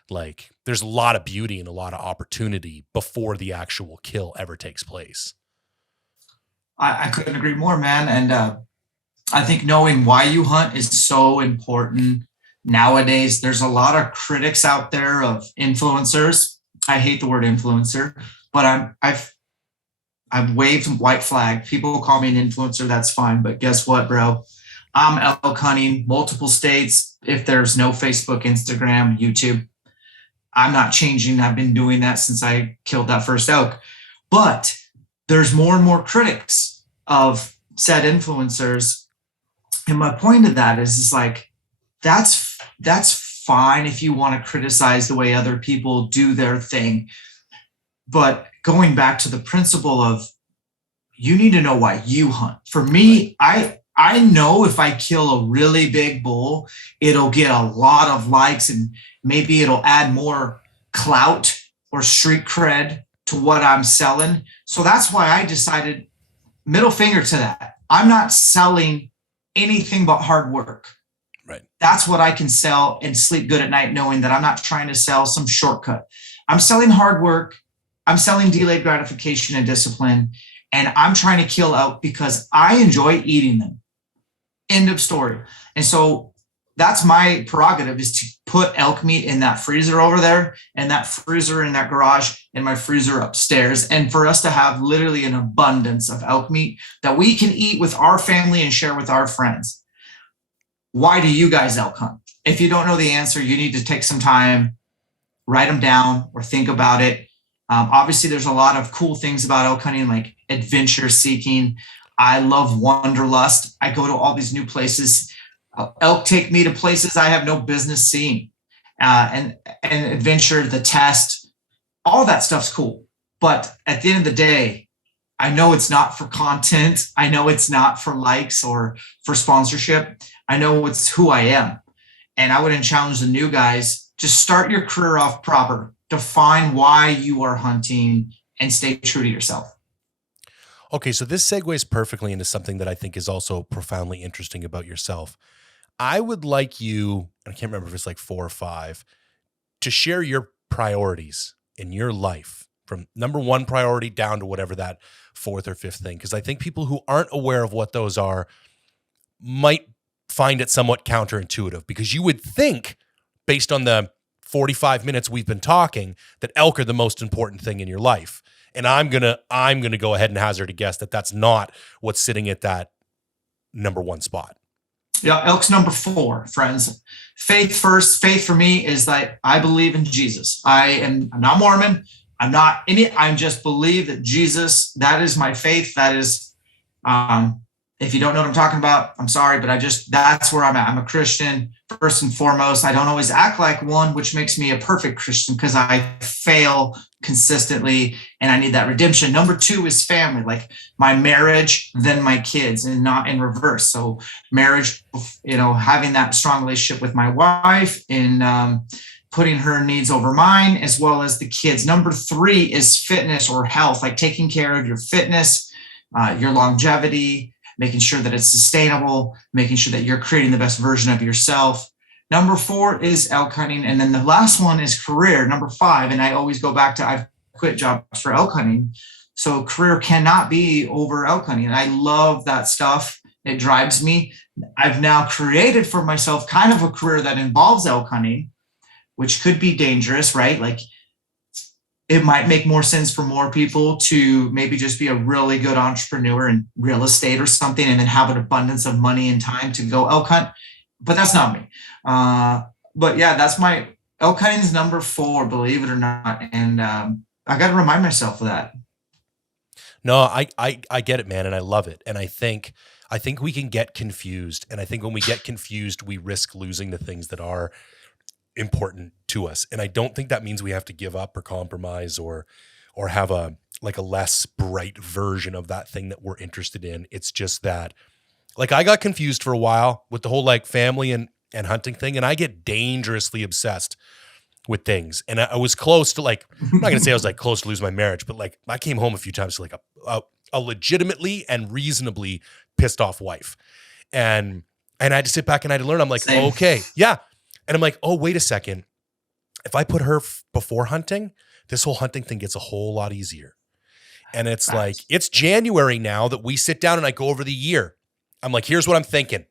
like there's a lot of beauty and a lot of opportunity before the actual kill ever takes place. I couldn't agree more, man. And I think knowing why you hunt is so important. Nowadays, there's a lot of critics out there of influencers. I hate the word influencer, but I've waved white flag. People call me an influencer. That's fine. But guess what, bro? I'm elk hunting multiple states. If there's no Facebook, Instagram, YouTube, I'm not changing. I've been doing that since I killed that first elk. But there's more and more critics of said influencers. And my point of that is like, that's fine if you want to criticize the way other people do their thing. But going back to the principle of you need to know why you hunt. For me, I know if I kill a really big bull, it'll get a lot of likes and maybe it'll add more clout or street cred to what I'm selling. So that's why I decided, middle finger to that. I'm not selling anything but hard work. Right. That's what I can sell and sleep good at night, knowing that I'm not trying to sell some shortcut. I'm selling hard work. I'm selling delayed gratification and discipline. And I'm trying to kill elk because I enjoy eating them. End of story. And so that's my prerogative, is to put elk meat in that freezer over there, and that freezer in that garage, and my freezer upstairs. And for us to have literally an abundance of elk meat that we can eat with our family and share with our friends. Why do you guys elk hunt? If you don't know the answer, you need to take some time, write them down, or think about it. Obviously, there's a lot of cool things about elk hunting, like adventure seeking. I love wanderlust. I go to all these new places. Elk take me to places I have no business seeing. And adventure, the test, all that stuff's cool. But at the end of the day, I know it's not for content. I know it's not for likes or for sponsorship. I know it's who I am. And I wouldn't challenge the new guys. Just start your career off proper. Define why you are hunting and stay true to yourself. Okay, so this segues perfectly into something that I think is also profoundly interesting about yourself. I would like you, and I can't remember if it's like 4 or 5, to share your priorities in your life from number 1 priority down to whatever that 4th or 5th thing. Because I think people who aren't aware of what those are might find it somewhat counterintuitive, because you would think, based on the 45 minutes we've been talking, that elk are the most important thing in your life. And I'm gonna go ahead and hazard a guess that that's not what's sitting at that number 1 spot. Yeah, elk's number 4, friends. Faith first. Faith for me is that I believe in Jesus. I'm not Mormon. I just believe that Jesus, that is my faith. That is, if you don't know what I'm talking about, I'm sorry, but that's where I'm at. I'm a Christian first and foremost. I don't always act like one, which makes me a perfect Christian because I fail consistently and I need that redemption. Number 2 is family, like my marriage, then my kids, and not in reverse. So marriage, having that strong relationship with my wife and putting her needs over mine, as well as the kids. Number 3 is fitness or health, like taking care of your fitness, your longevity, making sure that it's sustainable, making sure that you're creating the best version of yourself. Number 4 is elk hunting. And then the last one is career, number 5. And I always go back to, I've quit jobs for elk hunting. So career cannot be over elk hunting. And I love that stuff. It drives me. I've now created for myself kind of a career that involves elk hunting, which could be dangerous, right? Like, it might make more sense for more people to maybe just be a really good entrepreneur in real estate or something, and then have an abundance of money and time to go elk hunt. But that's not me. But yeah, that's my elk hunting is number 4, believe it or not. And I got to remind myself of that. No, I get it, man. And I love it. And I think we can get confused. And I think when we get confused, we risk losing the things that are important to us. And I don't think that means we have to give up or compromise or have a less bright version of that thing that we're interested in. It's just that, like, I got confused for a while with the whole like family and hunting thing. And I get dangerously obsessed with things. And I was close to, like, I'm not going to say I was like close to losing my marriage, but like I came home a few times to like a legitimately and reasonably pissed off wife. And I had to sit back and I had to learn. I'm like, okay, yeah. And I'm like, oh, wait a second. If I put her before hunting, this whole hunting thing gets a whole lot easier. And it's like, it's January now that we sit down and I go over the year. I'm like, here's what I'm thinking.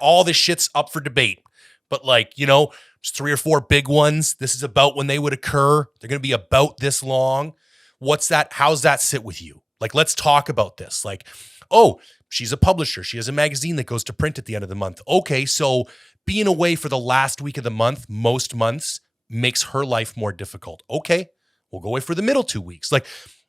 All this shit's up for debate. But like, there's 3 or 4 big ones. This is about when they would occur. They're going to be about this long. What's that? How's that sit with you? Like, let's talk about this. Like, oh, she's a publisher. She has a magazine that goes to print at the end of the month. Okay, so being away for the last week of the month, most months, makes her life more difficult. Okay, we'll go away for the middle 2 weeks. Like,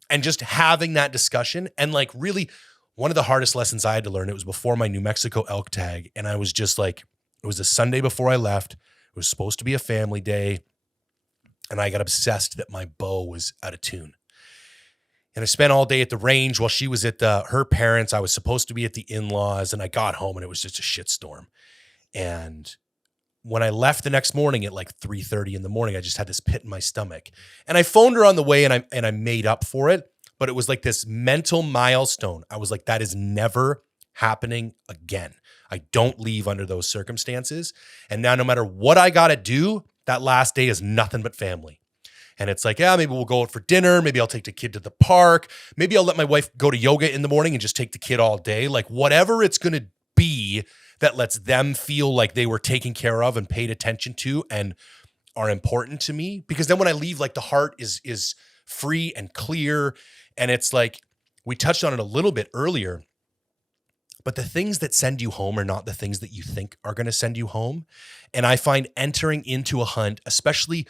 and just having that discussion. And like, really, one of the hardest lessons I had to learn, it was before my New Mexico elk tag. And I was just like, it was a Sunday before I left. It was supposed to be a family day. And I got obsessed that my bow was out of tune. And I spent all day at the range while she was at her parents. I was supposed to be at the in-laws, and I got home and it was just a shitstorm. And when I left the next morning at like 3:30 in the morning, I just had this pit in my stomach. And I phoned her on the way and I made up for it. But it was like this mental milestone. I was like, that is never happening again. I don't leave under those circumstances. And now no matter what I got to do, that last day is nothing but family. And it's like, yeah, maybe we'll go out for dinner. Maybe I'll take the kid to the park. Maybe I'll let my wife go to yoga in the morning and just take the kid all day. Like whatever it's going to be that lets them feel like they were taken care of and paid attention to and are important to me. Because then when I leave, like the heart is free and clear. And it's like, we touched on it a little bit earlier, but the things that send you home are not the things that you think are going to send you home. And I find entering into a hunt, especially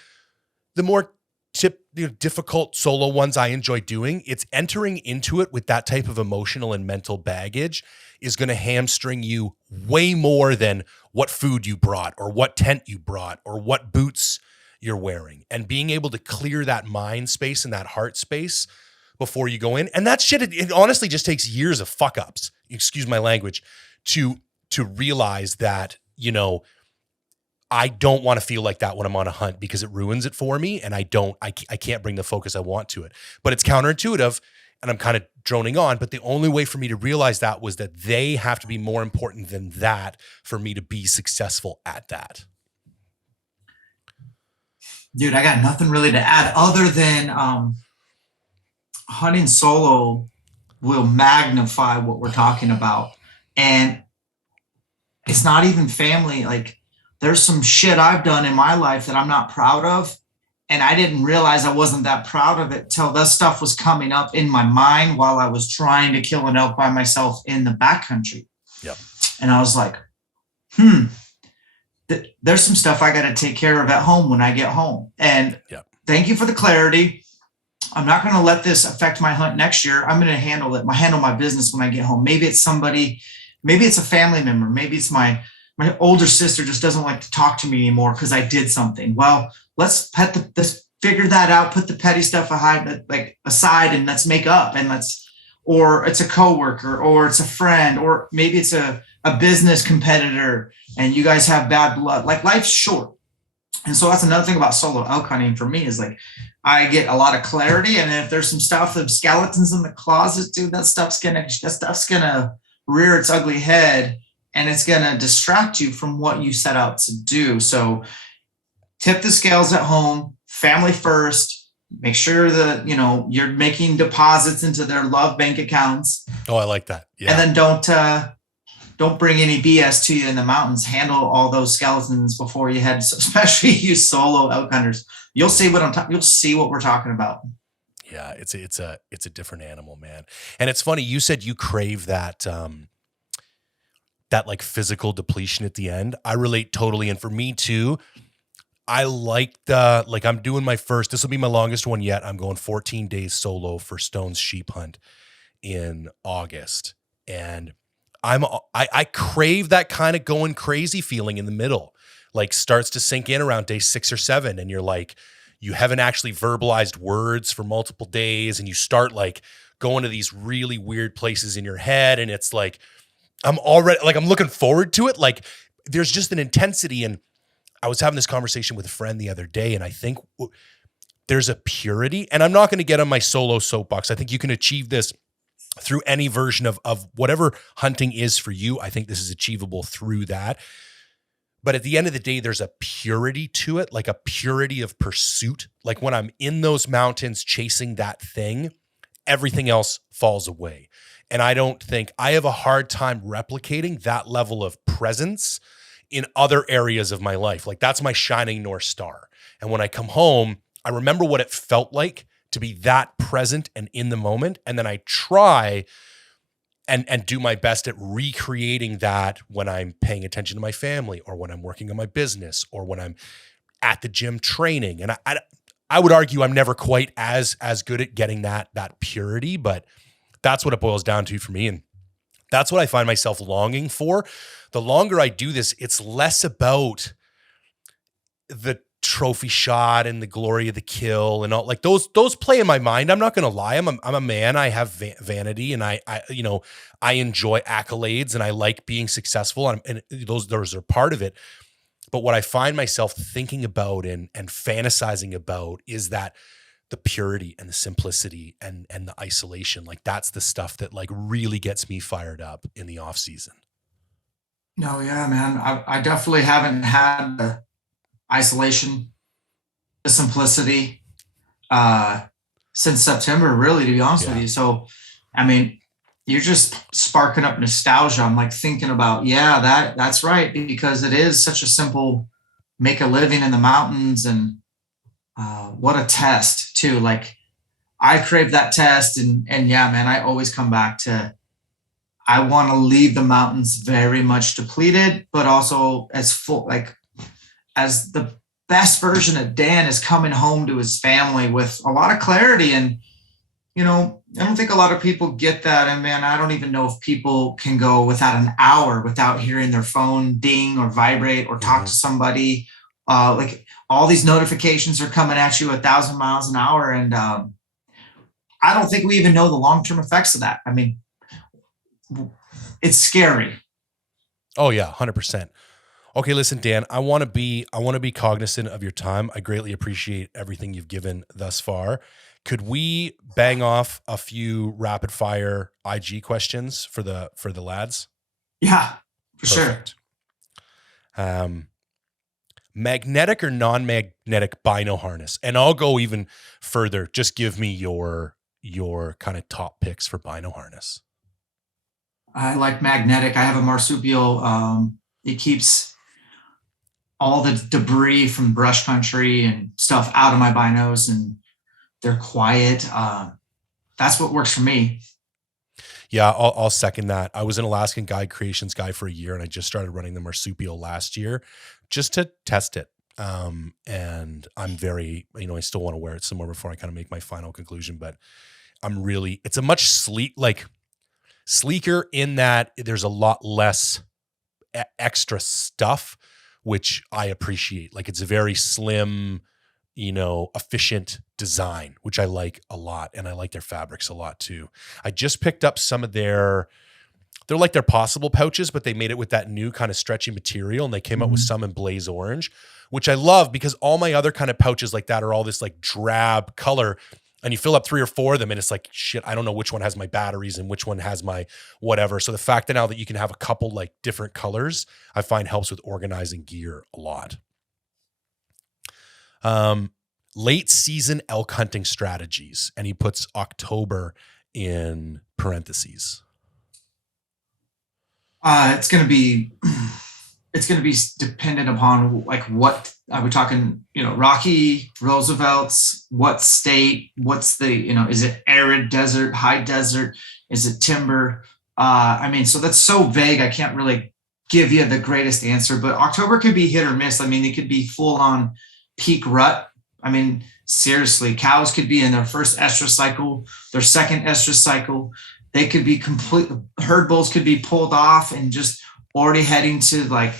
the more difficult solo ones I enjoy doing, it's entering into it with that type of emotional and mental baggage is going to hamstring you way more than what food you brought or what tent you brought or what boots you're wearing. And being able to clear that mind space and that heart space before you go in. And that shit, it honestly just takes years of fuck ups, excuse my language, to realize that, you know, I don't want to feel like that when I'm on a hunt because it ruins it for me. And I can't bring the focus I want to it, but it's counterintuitive and I'm kind of droning on. But the only way for me to realize that was that they have to be more important than that for me to be successful at that. Dude, I got nothing really to add other than hunting solo will magnify what we're talking about. And it's not even family. Like, there's some shit I've done in my life that I'm not proud of. And I didn't realize I wasn't that proud of it till this stuff was coming up in my mind while I was trying to kill an elk by myself in the backcountry. Yep. And I was like, there's some stuff I got to take care of at home when I get home. And Thank you for the clarity. I'm not going to let this affect my hunt next year. I'm going to handle my business when I get home. Maybe it's somebody, maybe it's a family member. Maybe it's my older sister just doesn't like to talk to me anymore because I did something. Well, let's figure that out, put the petty stuff aside and let's make up or it's a coworker or it's a friend, or maybe it's a business competitor and you guys have bad blood. Like, life's short. And so that's another thing about solo elk hunting for me is like, I get a lot of clarity. And if there's some stuff of skeletons in the closet, dude, that stuff's gonna rear its ugly head. And it's going to distract you from what you set out to do. So tip the scales at home, family first, make sure that, you know, you're making deposits into their love bank accounts. Oh, I like that. Yeah. And then don't bring any BS to you in the mountains. Handle all those skeletons before you head, especially you solo elk hunters. You'll see you'll see what we're talking about. Yeah. It's a different animal, man. And it's funny. You said you crave that, that like physical depletion at the end. I relate totally. And for me too, I like I'm doing this will be my longest one yet. I'm going 14 days solo for Stone's sheep hunt in August. And I crave that kind of going crazy feeling in the middle, like starts to sink in around day 6 or 7. And you're like, you haven't actually verbalized words for multiple days. And you start like going to these really weird places in your head. And it's like, I'm looking forward to it. Like there's just an intensity. And I was having this conversation with a friend the other day, and I think there's a purity, and I'm not going to get on my solo soapbox. I think you can achieve this through any version of whatever hunting is for you. I think this is achievable through that. But at the end of the day, there's a purity to it, like a purity of pursuit. Like when I'm in those mountains chasing that thing, everything else falls away. And I have a hard time replicating that level of presence in other areas of my life. Like that's my shining North Star. And when I come home, I remember what it felt like to be that present and in the moment. And then I try and do my best at recreating that when I'm paying attention to my family or when I'm working on my business or when I'm at the gym training. And I would argue I'm never quite as good at getting that purity, but that's what it boils down to for me. And that's what I find myself longing for. The longer I do this, it's less about the trophy shot and the glory of the kill and all, like those play in my mind. I'm not going to lie. I'm a man. I have vanity and I enjoy accolades and I like being successful and those are part of it. But what I find myself thinking about and fantasizing about is that the purity and the simplicity and the isolation. Like that's the stuff that like really gets me fired up in the off season. No, yeah, man. I definitely haven't had the isolation, the simplicity, uh, since September, really, to be honest with Yeah. you. So, I mean, you're just sparking up nostalgia. I'm like thinking about, yeah, that's right, because it is such a simple make a living in the mountains, and what a test too. Like I crave that test, and yeah, man, I always come back to I want to leave the mountains very much depleted, but also as full, like as the best version of Dan is coming home to his family with a lot of clarity. And, I don't think a lot of people get that. And man, I don't even know if people can go without an hour without hearing their phone ding or vibrate or talk Mhm. to somebody. Like all these notifications are coming at you 1,000 miles an hour. And I don't think we even know the long term effects of that. I mean, it's scary. Oh yeah, 100%. Okay, listen, Dan, I want to be cognizant of your time. I greatly appreciate everything you've given thus far. Could we bang off a few rapid fire IG questions for the lads? Yeah, for sure. Perfect. Um, Magnetic or non-magnetic bino harness? And I'll go even further. Just give me your kind of top picks for bino harness. I like magnetic. I have a marsupial. It keeps all the debris from brush country and stuff out of my binos, and they're quiet. That's what works for me. Yeah, I'll second that. I was an Alaskan guide creations guy for a year, and I just started running the marsupial last year just to test it. And I'm very, I still want to wear it some more before I kind of make my final conclusion, but it's a much sleeker in that there's a lot less extra stuff, which I appreciate. Like it's a very slim, efficient design, which I like a lot. And I like their fabrics a lot too. I just picked up some of they're like their possible pouches, but they made it with that new kind of stretchy material. And they came out with Mhm. some in blaze orange, which I love because all my other kind of pouches like that are all this like drab color. And you fill up 3 or 4 of them and it's like, shit, I don't know which one has my batteries and which one has my whatever. So the fact that now that you can have a couple like different colors, I find helps with organizing gear a lot. Um, Late season elk hunting strategies. And he puts October in parentheses. It's going to be it's going to be dependent upon like what are we talking, Rocky Roosevelt's, what state, what's the, is it arid desert, high desert, is it timber? I mean, so that's so vague. I can't really give you the greatest answer, but October could be hit or miss. I mean, it could be full on peak rut. I mean, seriously, cows could be in their first estrus cycle, their second estrus cycle. They could be herd bulls could be pulled off and just already heading to like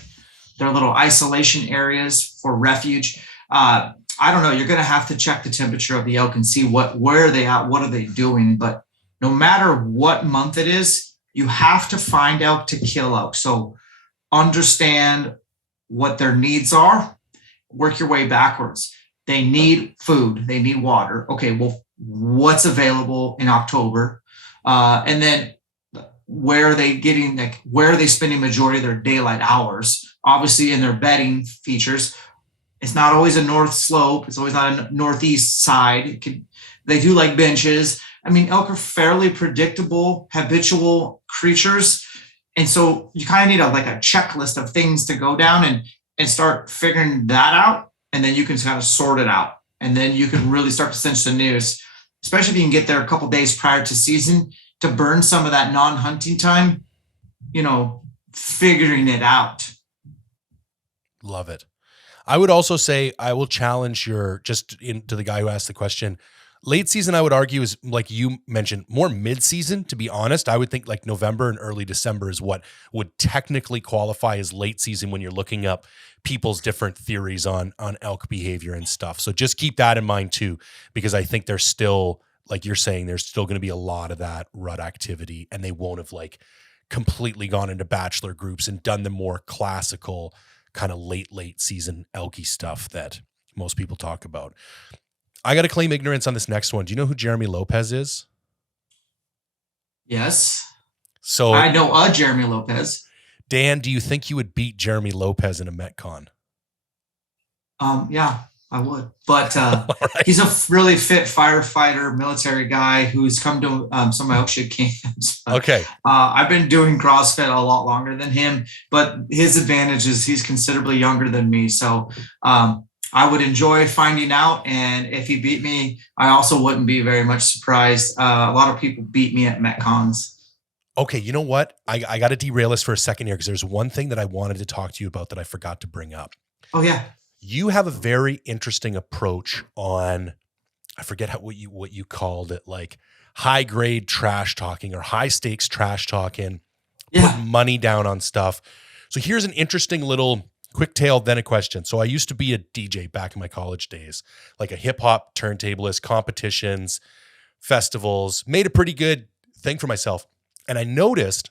their little isolation areas for refuge. I don't know. You're going to have to check the temperature of the elk and see where are they at, what are they doing. But no matter what month it is, you have to find elk to kill elk. So understand what their needs are. Work your way backwards. They need food. They need water. Okay, well, what's available in October? And then where are they spending majority of their daylight hours? Obviously, in their bedding features, it's not always a north slope. It's always not a northeast side. They do like benches. I mean, elk are fairly predictable, habitual creatures, and so you kind of need like a checklist of things to go down and start figuring that out, and then you can kind of sort it out, and then you can really start to cinch the noose, especially if you can get there a couple days prior to season to burn some of that non-hunting time, figuring it out. Love it. I would also say I will challenge to the guy who asked the question. Late season, I would argue, is like you mentioned, more mid-season. To be honest, I would think like November and early December is what would technically qualify as late season when you're looking up people's different theories on elk behavior and stuff. So just keep that in mind too, because I think there's still, like you're saying, there's still going to be a lot of that rut activity, and they won't have like completely gone into bachelor groups and done the more classical kind of late season elky stuff that most people talk about. I got to claim ignorance on this next one. Do you know who Jeremy Lopez is? Yes, So I know Jeremy Lopez. Dan, do you think you would beat Jeremy Lopez in a Metcon? Yeah, I would. But Right. he's a really fit firefighter, military guy who's come to some of my Oak camps. But, Okay. I've been doing CrossFit a lot longer than him, but his advantage is he's considerably younger than me. So I would enjoy finding out. And if he beat me, I also wouldn't be very much surprised. A lot of people beat me at Metcons. Okay, you know what? I got to derail this for a second here because there's one thing that I wanted to talk to you about that I forgot to bring up. Oh, yeah. You have a very interesting approach on, I forget what you called it, like high grade trash talking or high stakes trash talking, put money down on stuff. So here's an interesting little quick tale, then a question. So I used to be a DJ back in my college days, like a hip hop turntablist, competitions, festivals, made a pretty good thing for myself. And I noticed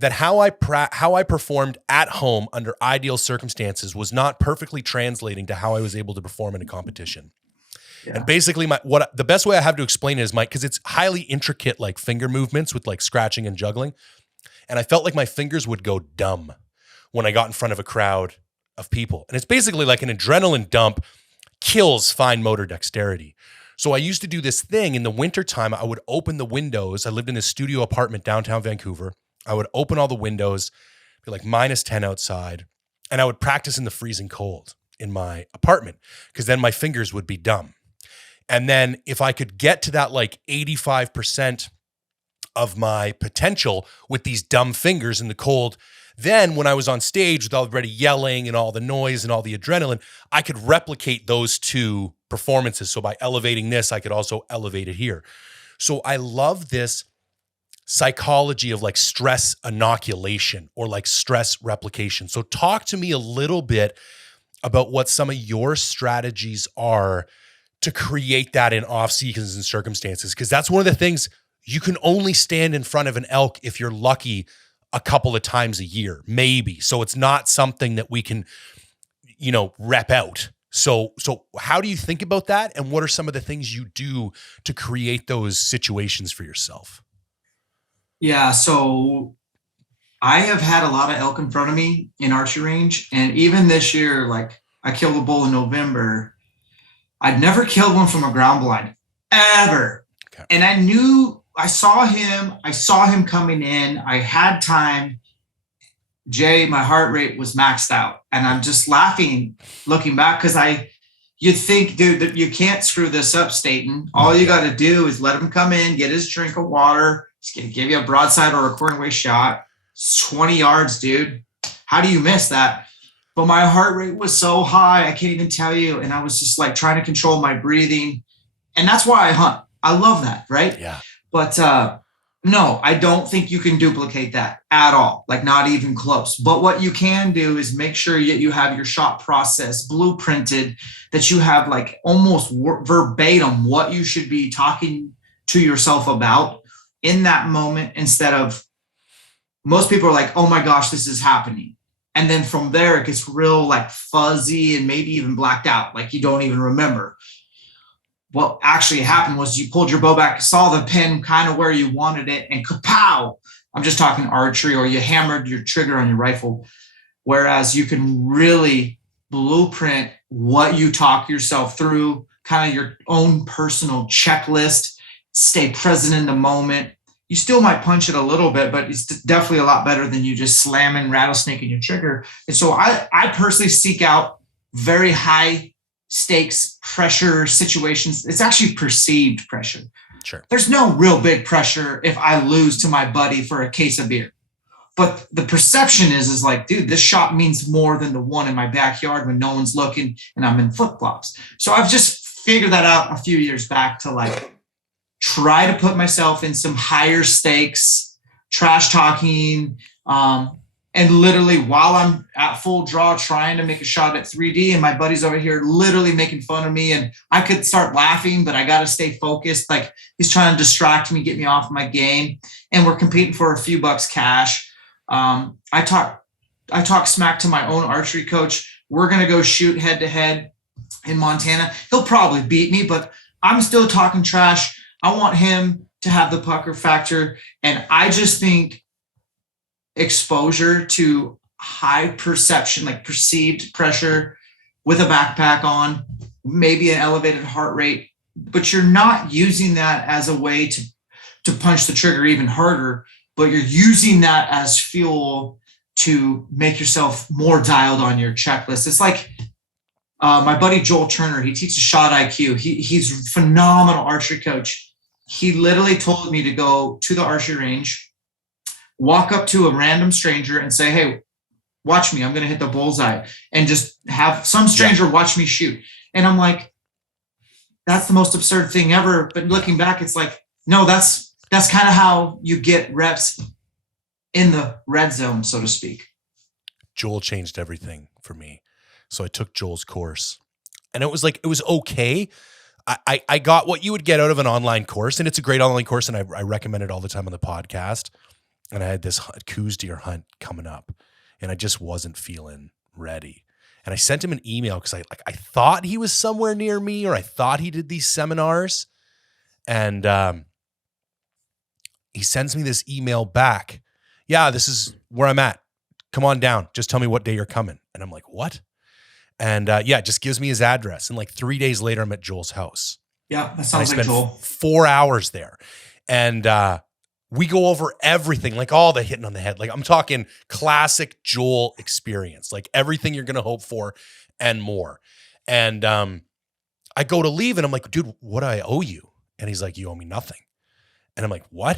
that how I performed at home under ideal circumstances was not perfectly translating to how I was able to perform in a competition. Yeah. And basically the best way I have to explain it is because it's highly intricate, like finger movements with like scratching and juggling. And I felt like my fingers would go dumb when I got in front of a crowd of people. And it's basically like an adrenaline dump kills fine motor dexterity. So I used to do this thing in the wintertime. I would open the windows. I lived in a studio apartment downtown Vancouver. I would open all the windows, be like -10 outside, and I would practice in the freezing cold in my apartment because then my fingers would be dumb. And then if I could get to that like 85% of my potential with these dumb fingers in the cold, then when I was on stage with already yelling and all the noise and all the adrenaline, I could replicate those two performances. So by elevating this, I could also elevate it here. So I love this psychology of like stress inoculation or like stress replication. So talk to me a little bit about what some of your strategies are to create that in off seasons and circumstances. Because that's one of the things, you can only stand in front of an elk if you're lucky a couple of times a year, maybe. So it's not something that we can, rep out. So how do you think about that? And what are some of the things you do to create those situations for yourself? Yeah, so I have had a lot of elk in front of me in archery range. And even this year, like I killed a bull in November. I'd never killed one from a ground blind, ever. Okay. And I saw him coming in. I had time. Jay, my heart rate was maxed out. And I'm just laughing looking back because you'd think, dude, that you can't screw this up, Staton. All you got to do is let him come in, get his drink of water. He's going to give you a broadside or a quartering way shot. It's 20 yards, dude. How do you miss that? But my heart rate was so high, I can't even tell you. And I was just like trying to control my breathing. And that's why I hunt. I love that, right? Yeah. But no, I don't think you can duplicate that at all, like not even close. But what you can do is make sure you have your shot process blueprinted, that you have like almost verbatim what you should be talking to yourself about in that moment, instead of, most people are like, oh my gosh, this is happening. And then from there, it gets real like fuzzy and maybe even blacked out, like you don't even remember. What actually happened was you pulled your bow back, saw the pin kind of where you wanted it, and kapow! I'm just talking archery, or you hammered your trigger on your rifle. Whereas you can really blueprint what you talk yourself through, kind of your own personal checklist, stay present in the moment. You still might punch it a little bit, but it's definitely a lot better than you just slamming, rattlesnaking your trigger. And so I personally seek out very high stakes pressure situations. It's actually perceived pressure. Sure. There's no real big pressure if I lose to my buddy for a case of beer. But the perception is like, dude, this shot means more than the one in my backyard when no one's looking and I'm in flip-flops. So I've just figured that out a few years back to like try to put myself in some higher stakes, trash talking, and literally while I'm at full draw trying to make a shot at 3D and my buddy's over here literally making fun of me, and I could start laughing, but I got to stay focused. Like he's trying to distract me, get me off my game, and we're competing for a few bucks cash. I talk smack to my own archery coach. We're going to go shoot head to head in Montana. He'll probably beat me, but I'm still talking trash. I want him to have the pucker factor. And I just think exposure to high perception, like perceived pressure with a backpack on, maybe an elevated heart rate, but you're not using that as a way to punch the trigger even harder, but you're using that as fuel to make yourself more dialed on your checklist. It's like my buddy Joel Turner, he teaches shot IQ. He's a phenomenal archery coach. He literally told me to go to the archery range, walk up to a random stranger and say, hey, watch me, I'm going to hit the bullseye, and just have some stranger watch me shoot. And I'm like, that's the most absurd thing ever. But looking back, it's like, no, that's kind of how you get reps in the red zone, so to speak. Joel changed everything for me. So I took Joel's course, and it was okay. I got what you would get out of an online course, and it's a great online course, and I recommend it all the time on the podcast. And I had this coos deer hunt coming up, and I just wasn't feeling ready. And I sent him an email because I thought he was somewhere near me, or I thought he did these seminars. And he sends me this email back. Yeah, this is where I'm at. Come on down. Just tell me what day you're coming. And I'm like, what? And just gives me his address. And like 3 days later, I'm at Joel's house. Yeah, that sounds like Joel. 4 hours there. And we go over everything, like all the hitting on the head. Like I'm talking classic Joel experience, like everything you're going to hope for and more. And I go to leave and I'm like, dude, what do I owe you? And he's like, you owe me nothing. And I'm like, what?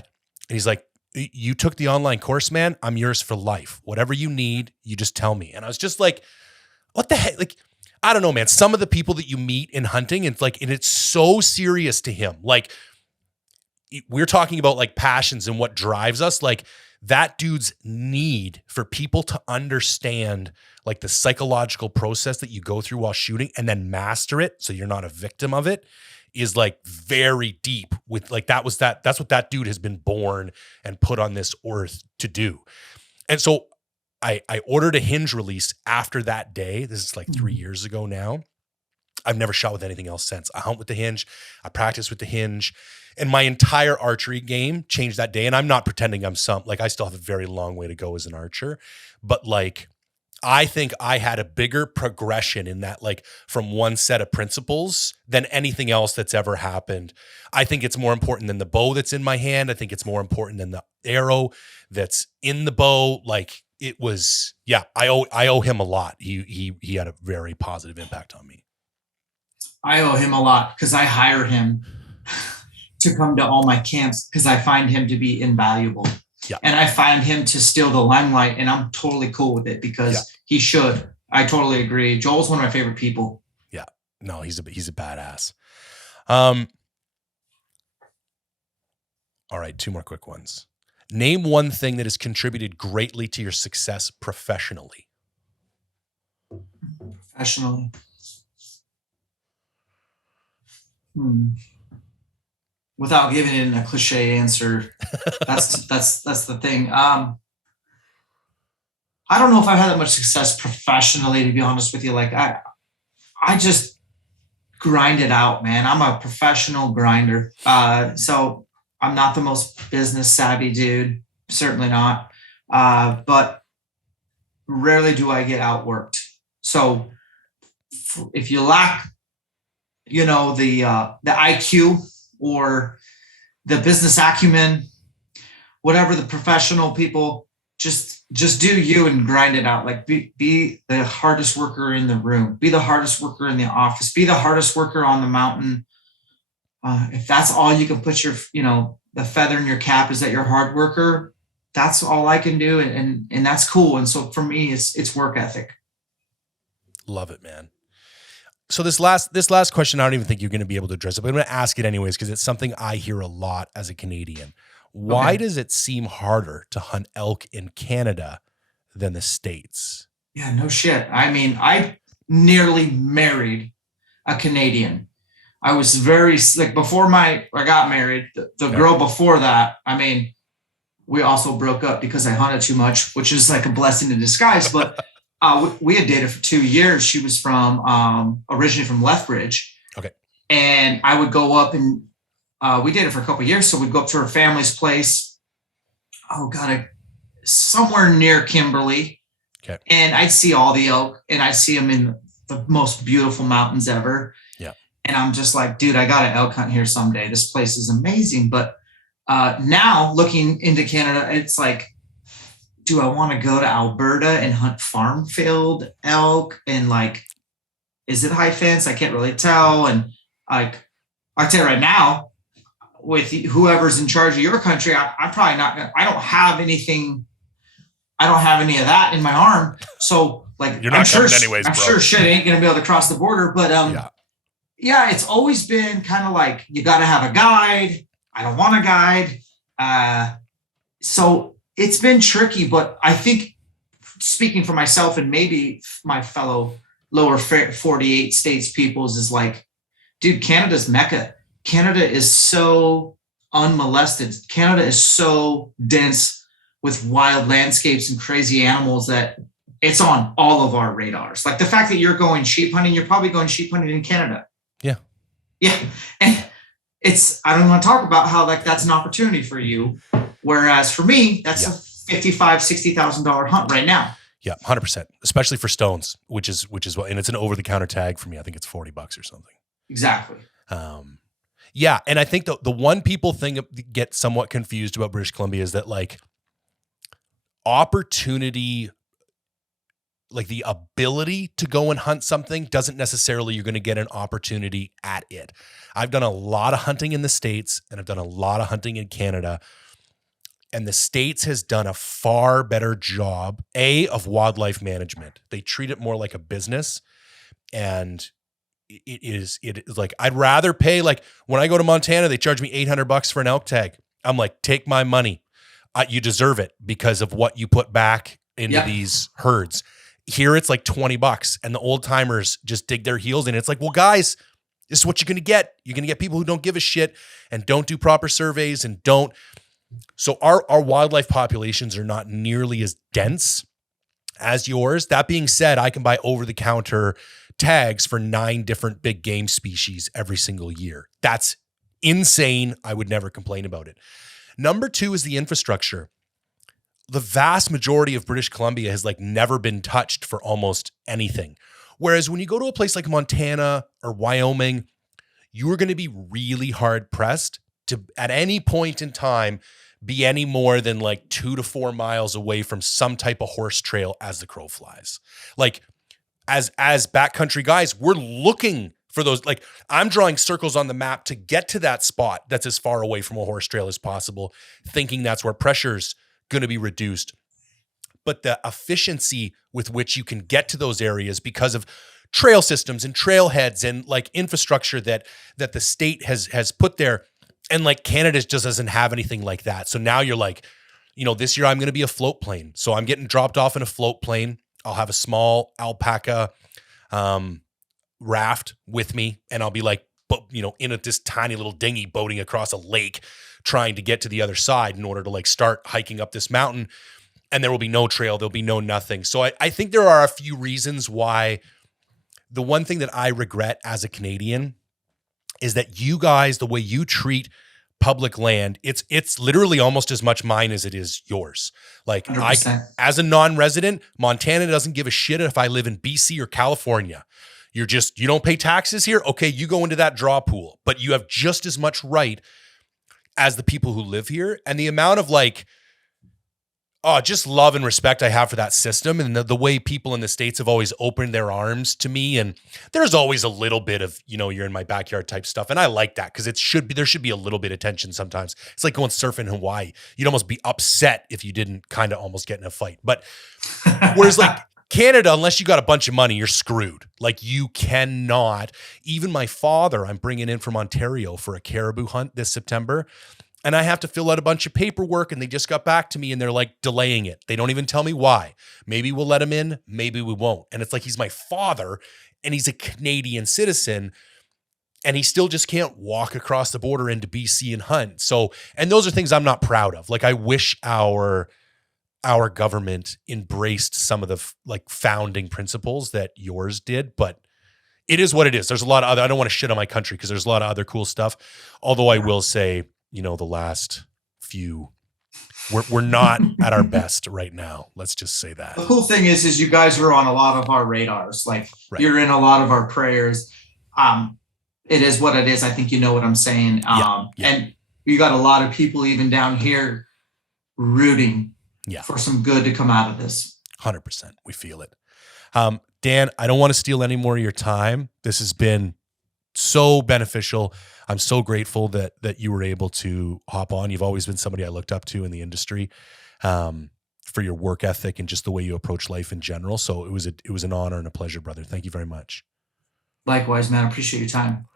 And he's like, you took the online course, man. I'm yours for life. Whatever you need, you just tell me. And I was just like, what the heck? Like, I don't know, man. Some of the people that you meet in hunting, it's like, and it's so serious to him. Like, we're talking about like passions and what drives us. Like that dude's need for people to understand like the psychological process that you go through while shooting and then master it so you're not a victim of it is like very deep with like that's what that dude has been born and put on this earth to do. And so I ordered a hinge release after that day. This is like 3 years ago now. I've never shot with anything else since. I hunt with the hinge. I practice with the hinge. And my entire archery game changed that day. And I'm not pretending I still have a very long way to go as an archer. But like, I think I had a bigger progression in that, like from one set of principles than anything else that's ever happened. I think it's more important than the bow that's in my hand. I think it's more important than the arrow that's in the bow. Like it was, I owe him a lot. He had a very positive impact on me. I owe him a lot because I hire him to come to all my camps because I find him to be invaluable. Yeah. And I find him to steal the limelight, and I'm totally cool with it because he should. I totally agree. Joel's one of my favorite people. Yeah. No, he's a badass. All right, 2 more quick ones. Name one thing that has contributed greatly to your success professionally. Professionally. Without giving it a cliche answer, that's the thing. I don't know if I've had that much success professionally, to be honest with you. Like I just grind it out, man. I'm a professional grinder. So I'm not the most business savvy dude, certainly not. But rarely do I get outworked. So if you lack, the IQ or the business acumen, whatever the professional people, just do you and grind it out. Like be the hardest worker in the room, be the hardest worker in the office, be the hardest worker on the mountain. If that's all you can put your, the feather in your cap is that you're a hard worker, that's all I can do. And that's cool. And so for me, it's work ethic. Love it, man. So this last question, I don't even think you're going to be able to address it, but I'm going to ask it anyways because it's something I hear a lot as a Canadian. Why does it seem harder to hunt elk in Canada than the States? Yeah, no shit. I mean, I nearly married a Canadian. I was very before I got married, the girl before that, I mean, we also broke up because I hunted too much, which is like a blessing in disguise. But we had dated for 2 years. She was originally from Lethbridge. Okay. And I would go up and we dated for a couple of years. So we'd go up to her family's place. Oh God, somewhere near Kimberly. Okay. And I'd see all the elk, and I see them in the most beautiful mountains ever. Yeah. And I'm just like, dude, I got to elk hunt here someday. This place is amazing. But now looking into Canada, it's like, do I want to go to Alberta and hunt farm field elk? And like, is it high fence? I can't really tell. And like, I tell you right now, with whoever's in charge of your country, I'm probably not gonna, I don't have any of that in my arm. So like, you're not coming anyways, I'm sure shit ain't going to be able to cross the border, but yeah, it's always been kind of like, you got to have a guide. I don't want a guide. So it's been tricky, but I think, speaking for myself and maybe my fellow lower 48 states peoples, is like, dude, Canada's Mecca. Canada is so unmolested. Canada is so dense with wild landscapes and crazy animals that it's on all of our radars. Like the fact that you're going sheep hunting, you're probably going sheep hunting in Canada. Yeah. Yeah. And I don't want to talk about how like that's an opportunity for you. Whereas for me, that's a $55,000, $60,000 hunt right now. Yeah, 100%, especially for stones, which is what, and it's an over-the-counter tag for me. I think it's $40 or something. Exactly. Yeah, and I think the one people get somewhat confused about British Columbia is that like opportunity, like the ability to go and hunt something doesn't necessarily you're going to get an opportunity at it. I've done a lot of hunting in the States and I've done a lot of hunting in Canada. And the States has done a far better job, of wildlife management. They treat it more like a business. And it is like, I'd rather pay, like when I go to Montana, they charge me $800 for an elk tag. I'm like, take my money. You deserve it because of what you put back into these herds. Here it's like $20 and the old timers just dig their heels in. It's like, well, guys, this is what you're going to get. You're going to get people who don't give a shit and don't do proper surveys and don't. So our wildlife populations are not nearly as dense as yours. That being said, I can buy over-the-counter tags for 9 different big game species every single year. That's insane. I would never complain about it. Number 2 is the infrastructure. The vast majority of British Columbia has like never been touched for almost anything. Whereas when you go to a place like Montana or Wyoming, you are going to be really hard pressed to at any point in time be any more than like 2 to 4 miles away from some type of horse trail as the crow flies. Like as backcountry guys, we're looking for those. Like I'm drawing circles on the map to get to that spot that's as far away from a horse trail as possible, thinking that's where pressure's going to be reduced. But the efficiency with which you can get to those areas because of trail systems and trailheads and like infrastructure that the state has put there. And like Canada just doesn't have anything like that. So now you're like, this year I'm going to be a float plane. So I'm getting dropped off in a float plane. I'll have a small alpaca raft with me. And I'll be like, in this tiny little dinghy boating across a lake, trying to get to the other side in order to like start hiking up this mountain. And there will be no trail. There'll be no nothing. So I think there are a few reasons why. The one thing that I regret as a Canadian is that you guys, the way you treat public land, it's literally almost as much mine as it is yours. Like 100%. As a non-resident, Montana doesn't give a shit if I live in BC or California. You don't pay taxes here. Okay, you go into that draw pool, but you have just as much right as the people who live here. And the amount of like, just love and respect I have for that system and the way people in the States have always opened their arms to me. And there's always a little bit of, you're in my backyard type stuff. And I like that because there should be a little bit of tension sometimes. It's like going surfing in Hawaii. You'd almost be upset if you didn't kind of almost get in a fight. But whereas like Canada, unless you got a bunch of money, you're screwed. Like you cannot, even my father, I'm bringing in from Ontario for a caribou hunt this September. And I have to fill out a bunch of paperwork and they just got back to me and they're like delaying it. They don't even tell me why. Maybe we'll let him in, maybe we won't. And it's like, he's my father and he's a Canadian citizen and he still just can't walk across the border into BC and hunt. So, and those are things I'm not proud of. Like I wish our government embraced some of the like founding principles that yours did, but it is what it is. There's a lot of I don't want to shit on my country because there's a lot of other cool stuff. Although I will say, the last few we're not at our best right now. Let's just say that. The cool thing is you guys are on a lot of our radars. Like Right. You're in a lot of our prayers. It is what it is. I think you know what I'm saying. Yeah. And you got a lot of people even down here rooting for some good to come out of this. 100%. We feel it. Dan, I don't want to steal any more of your time. This has been so beneficial. I'm so grateful that you were able to hop on. You've always been somebody I looked up to in the industry, for your work ethic and just the way you approach life in general. So it was an honor and a pleasure, brother. Thank you very much. Likewise, man. I appreciate your time.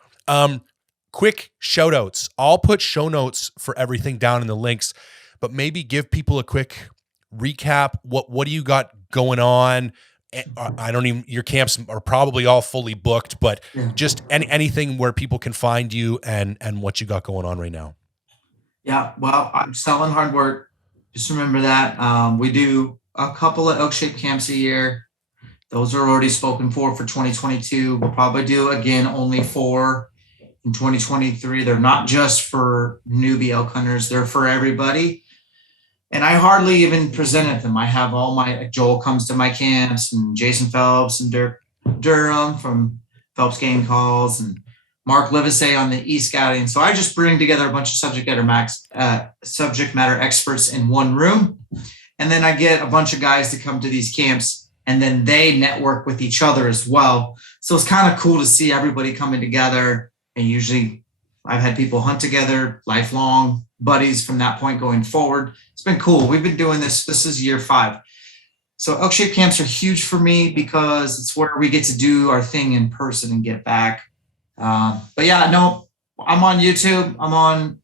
Quick shout outs. I'll put show notes for everything down in the links, but maybe give people a quick recap. What do you got going on? Your camps are probably all fully booked, but just anything where people can find you and what you got going on right now. Yeah. Well, I'm selling hard work. Just remember that. We do a couple of elk-shaped camps a year. Those are already spoken for 2022. We'll probably do again only 4 in 2023. They're not just for newbie elk hunters. They're for everybody. And I hardly even presented them. I have Joel comes to my camps, and Jason Phelps and Dirk Durham from Phelps Game Calls, and Mark Livesay on the e-scouting. So I just bring together a bunch of subject matter experts in one room. And then I get a bunch of guys to come to these camps, and then they network with each other as well. So it's kind of cool to see everybody coming together. And usually I've had people hunt together, lifelong buddies from that point going forward. It's been cool. We've been doing this. This is year 5. So elk-shaped camps are huge for me because it's where we get to do our thing in person and get back. But yeah, no, I'm on YouTube.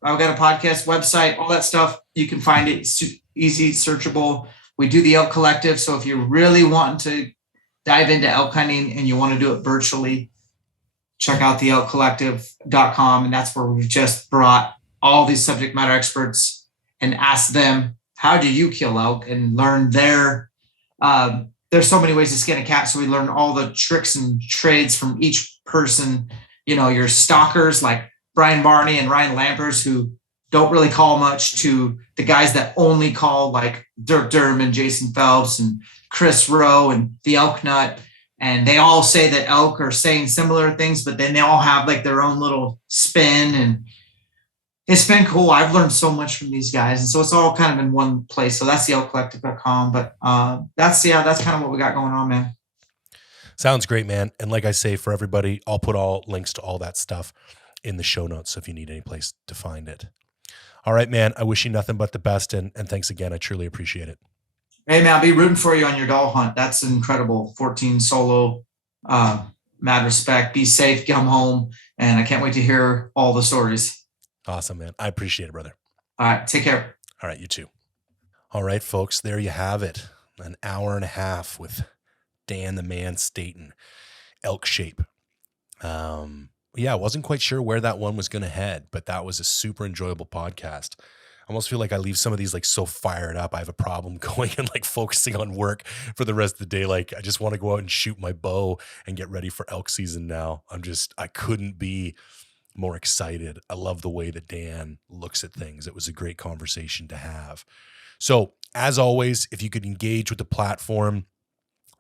I've got a podcast website, all that stuff. You can find it. It's easy, searchable. We do the Elk Collective. So if you're really wanting to dive into elk hunting and you want to do it virtually, check out the elkcollective.com. And that's where we've just brought all these subject matter experts and asked them, how do you kill elk, and learn there's so many ways to skin a cat. So we learn all the tricks and trades from each person. Your stalkers like Brian Barney and Ryan Lampers, who don't really call much, to the guys that only call, like Dirk Durham and Jason Phelps and Chris Rowe and the Elk Nut. And they all say that elk are saying similar things, but then they all have like their own little spin. And it's been cool. I've learned so much from these guys. And so it's all kind of in one place. So that's the elkcollective.com. But that's kind of what we got going on, man. Sounds great, man. And like I say, for everybody, I'll put all links to all that stuff in the show notes, so if you need any place to find it. All right, man. I wish you nothing but the best. And thanks again. I truly appreciate it. Hey, man, I'll be rooting for you on your doll hunt. That's incredible. 14 solo, mad respect. Be safe, come home. And I can't wait to hear all the stories. Awesome, man. I appreciate it, brother. All right. Take care. All right. You too. All right, folks. There you have it. An hour and a half with Dan the Man Staton, elk shape. I wasn't quite sure where that one was going to head, but that was a super enjoyable podcast. I almost feel like I leave some of these like so fired up. I have a problem going and like focusing on work for the rest of the day. Like I just want to go out and shoot my bow and get ready for elk season now. I couldn't be more excited. I love the way that Dan looks at things. It was a great conversation to have. So as always, if you could engage with the platform,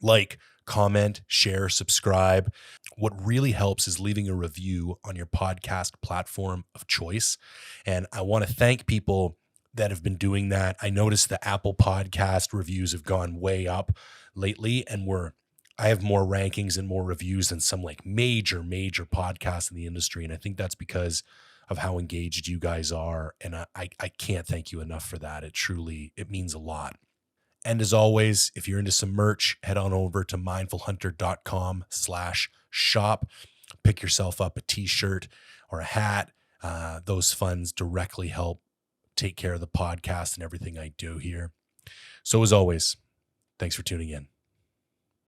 like, comment, share, subscribe. What really helps is leaving a review on your podcast platform of choice. And I want to thank people that have been doing that. I noticed the Apple Podcast reviews have gone way up lately, and I have more rankings and more reviews than some like major podcasts in the industry. And I think that's because of how engaged you guys are. And I can't thank you enough for that. It means a lot. And as always, if you're into some merch, head on over to mindfulhunter.com/shop. Pick yourself up a t-shirt or a hat. Those funds directly help take care of the podcast and everything I do here. So as always, thanks for tuning in.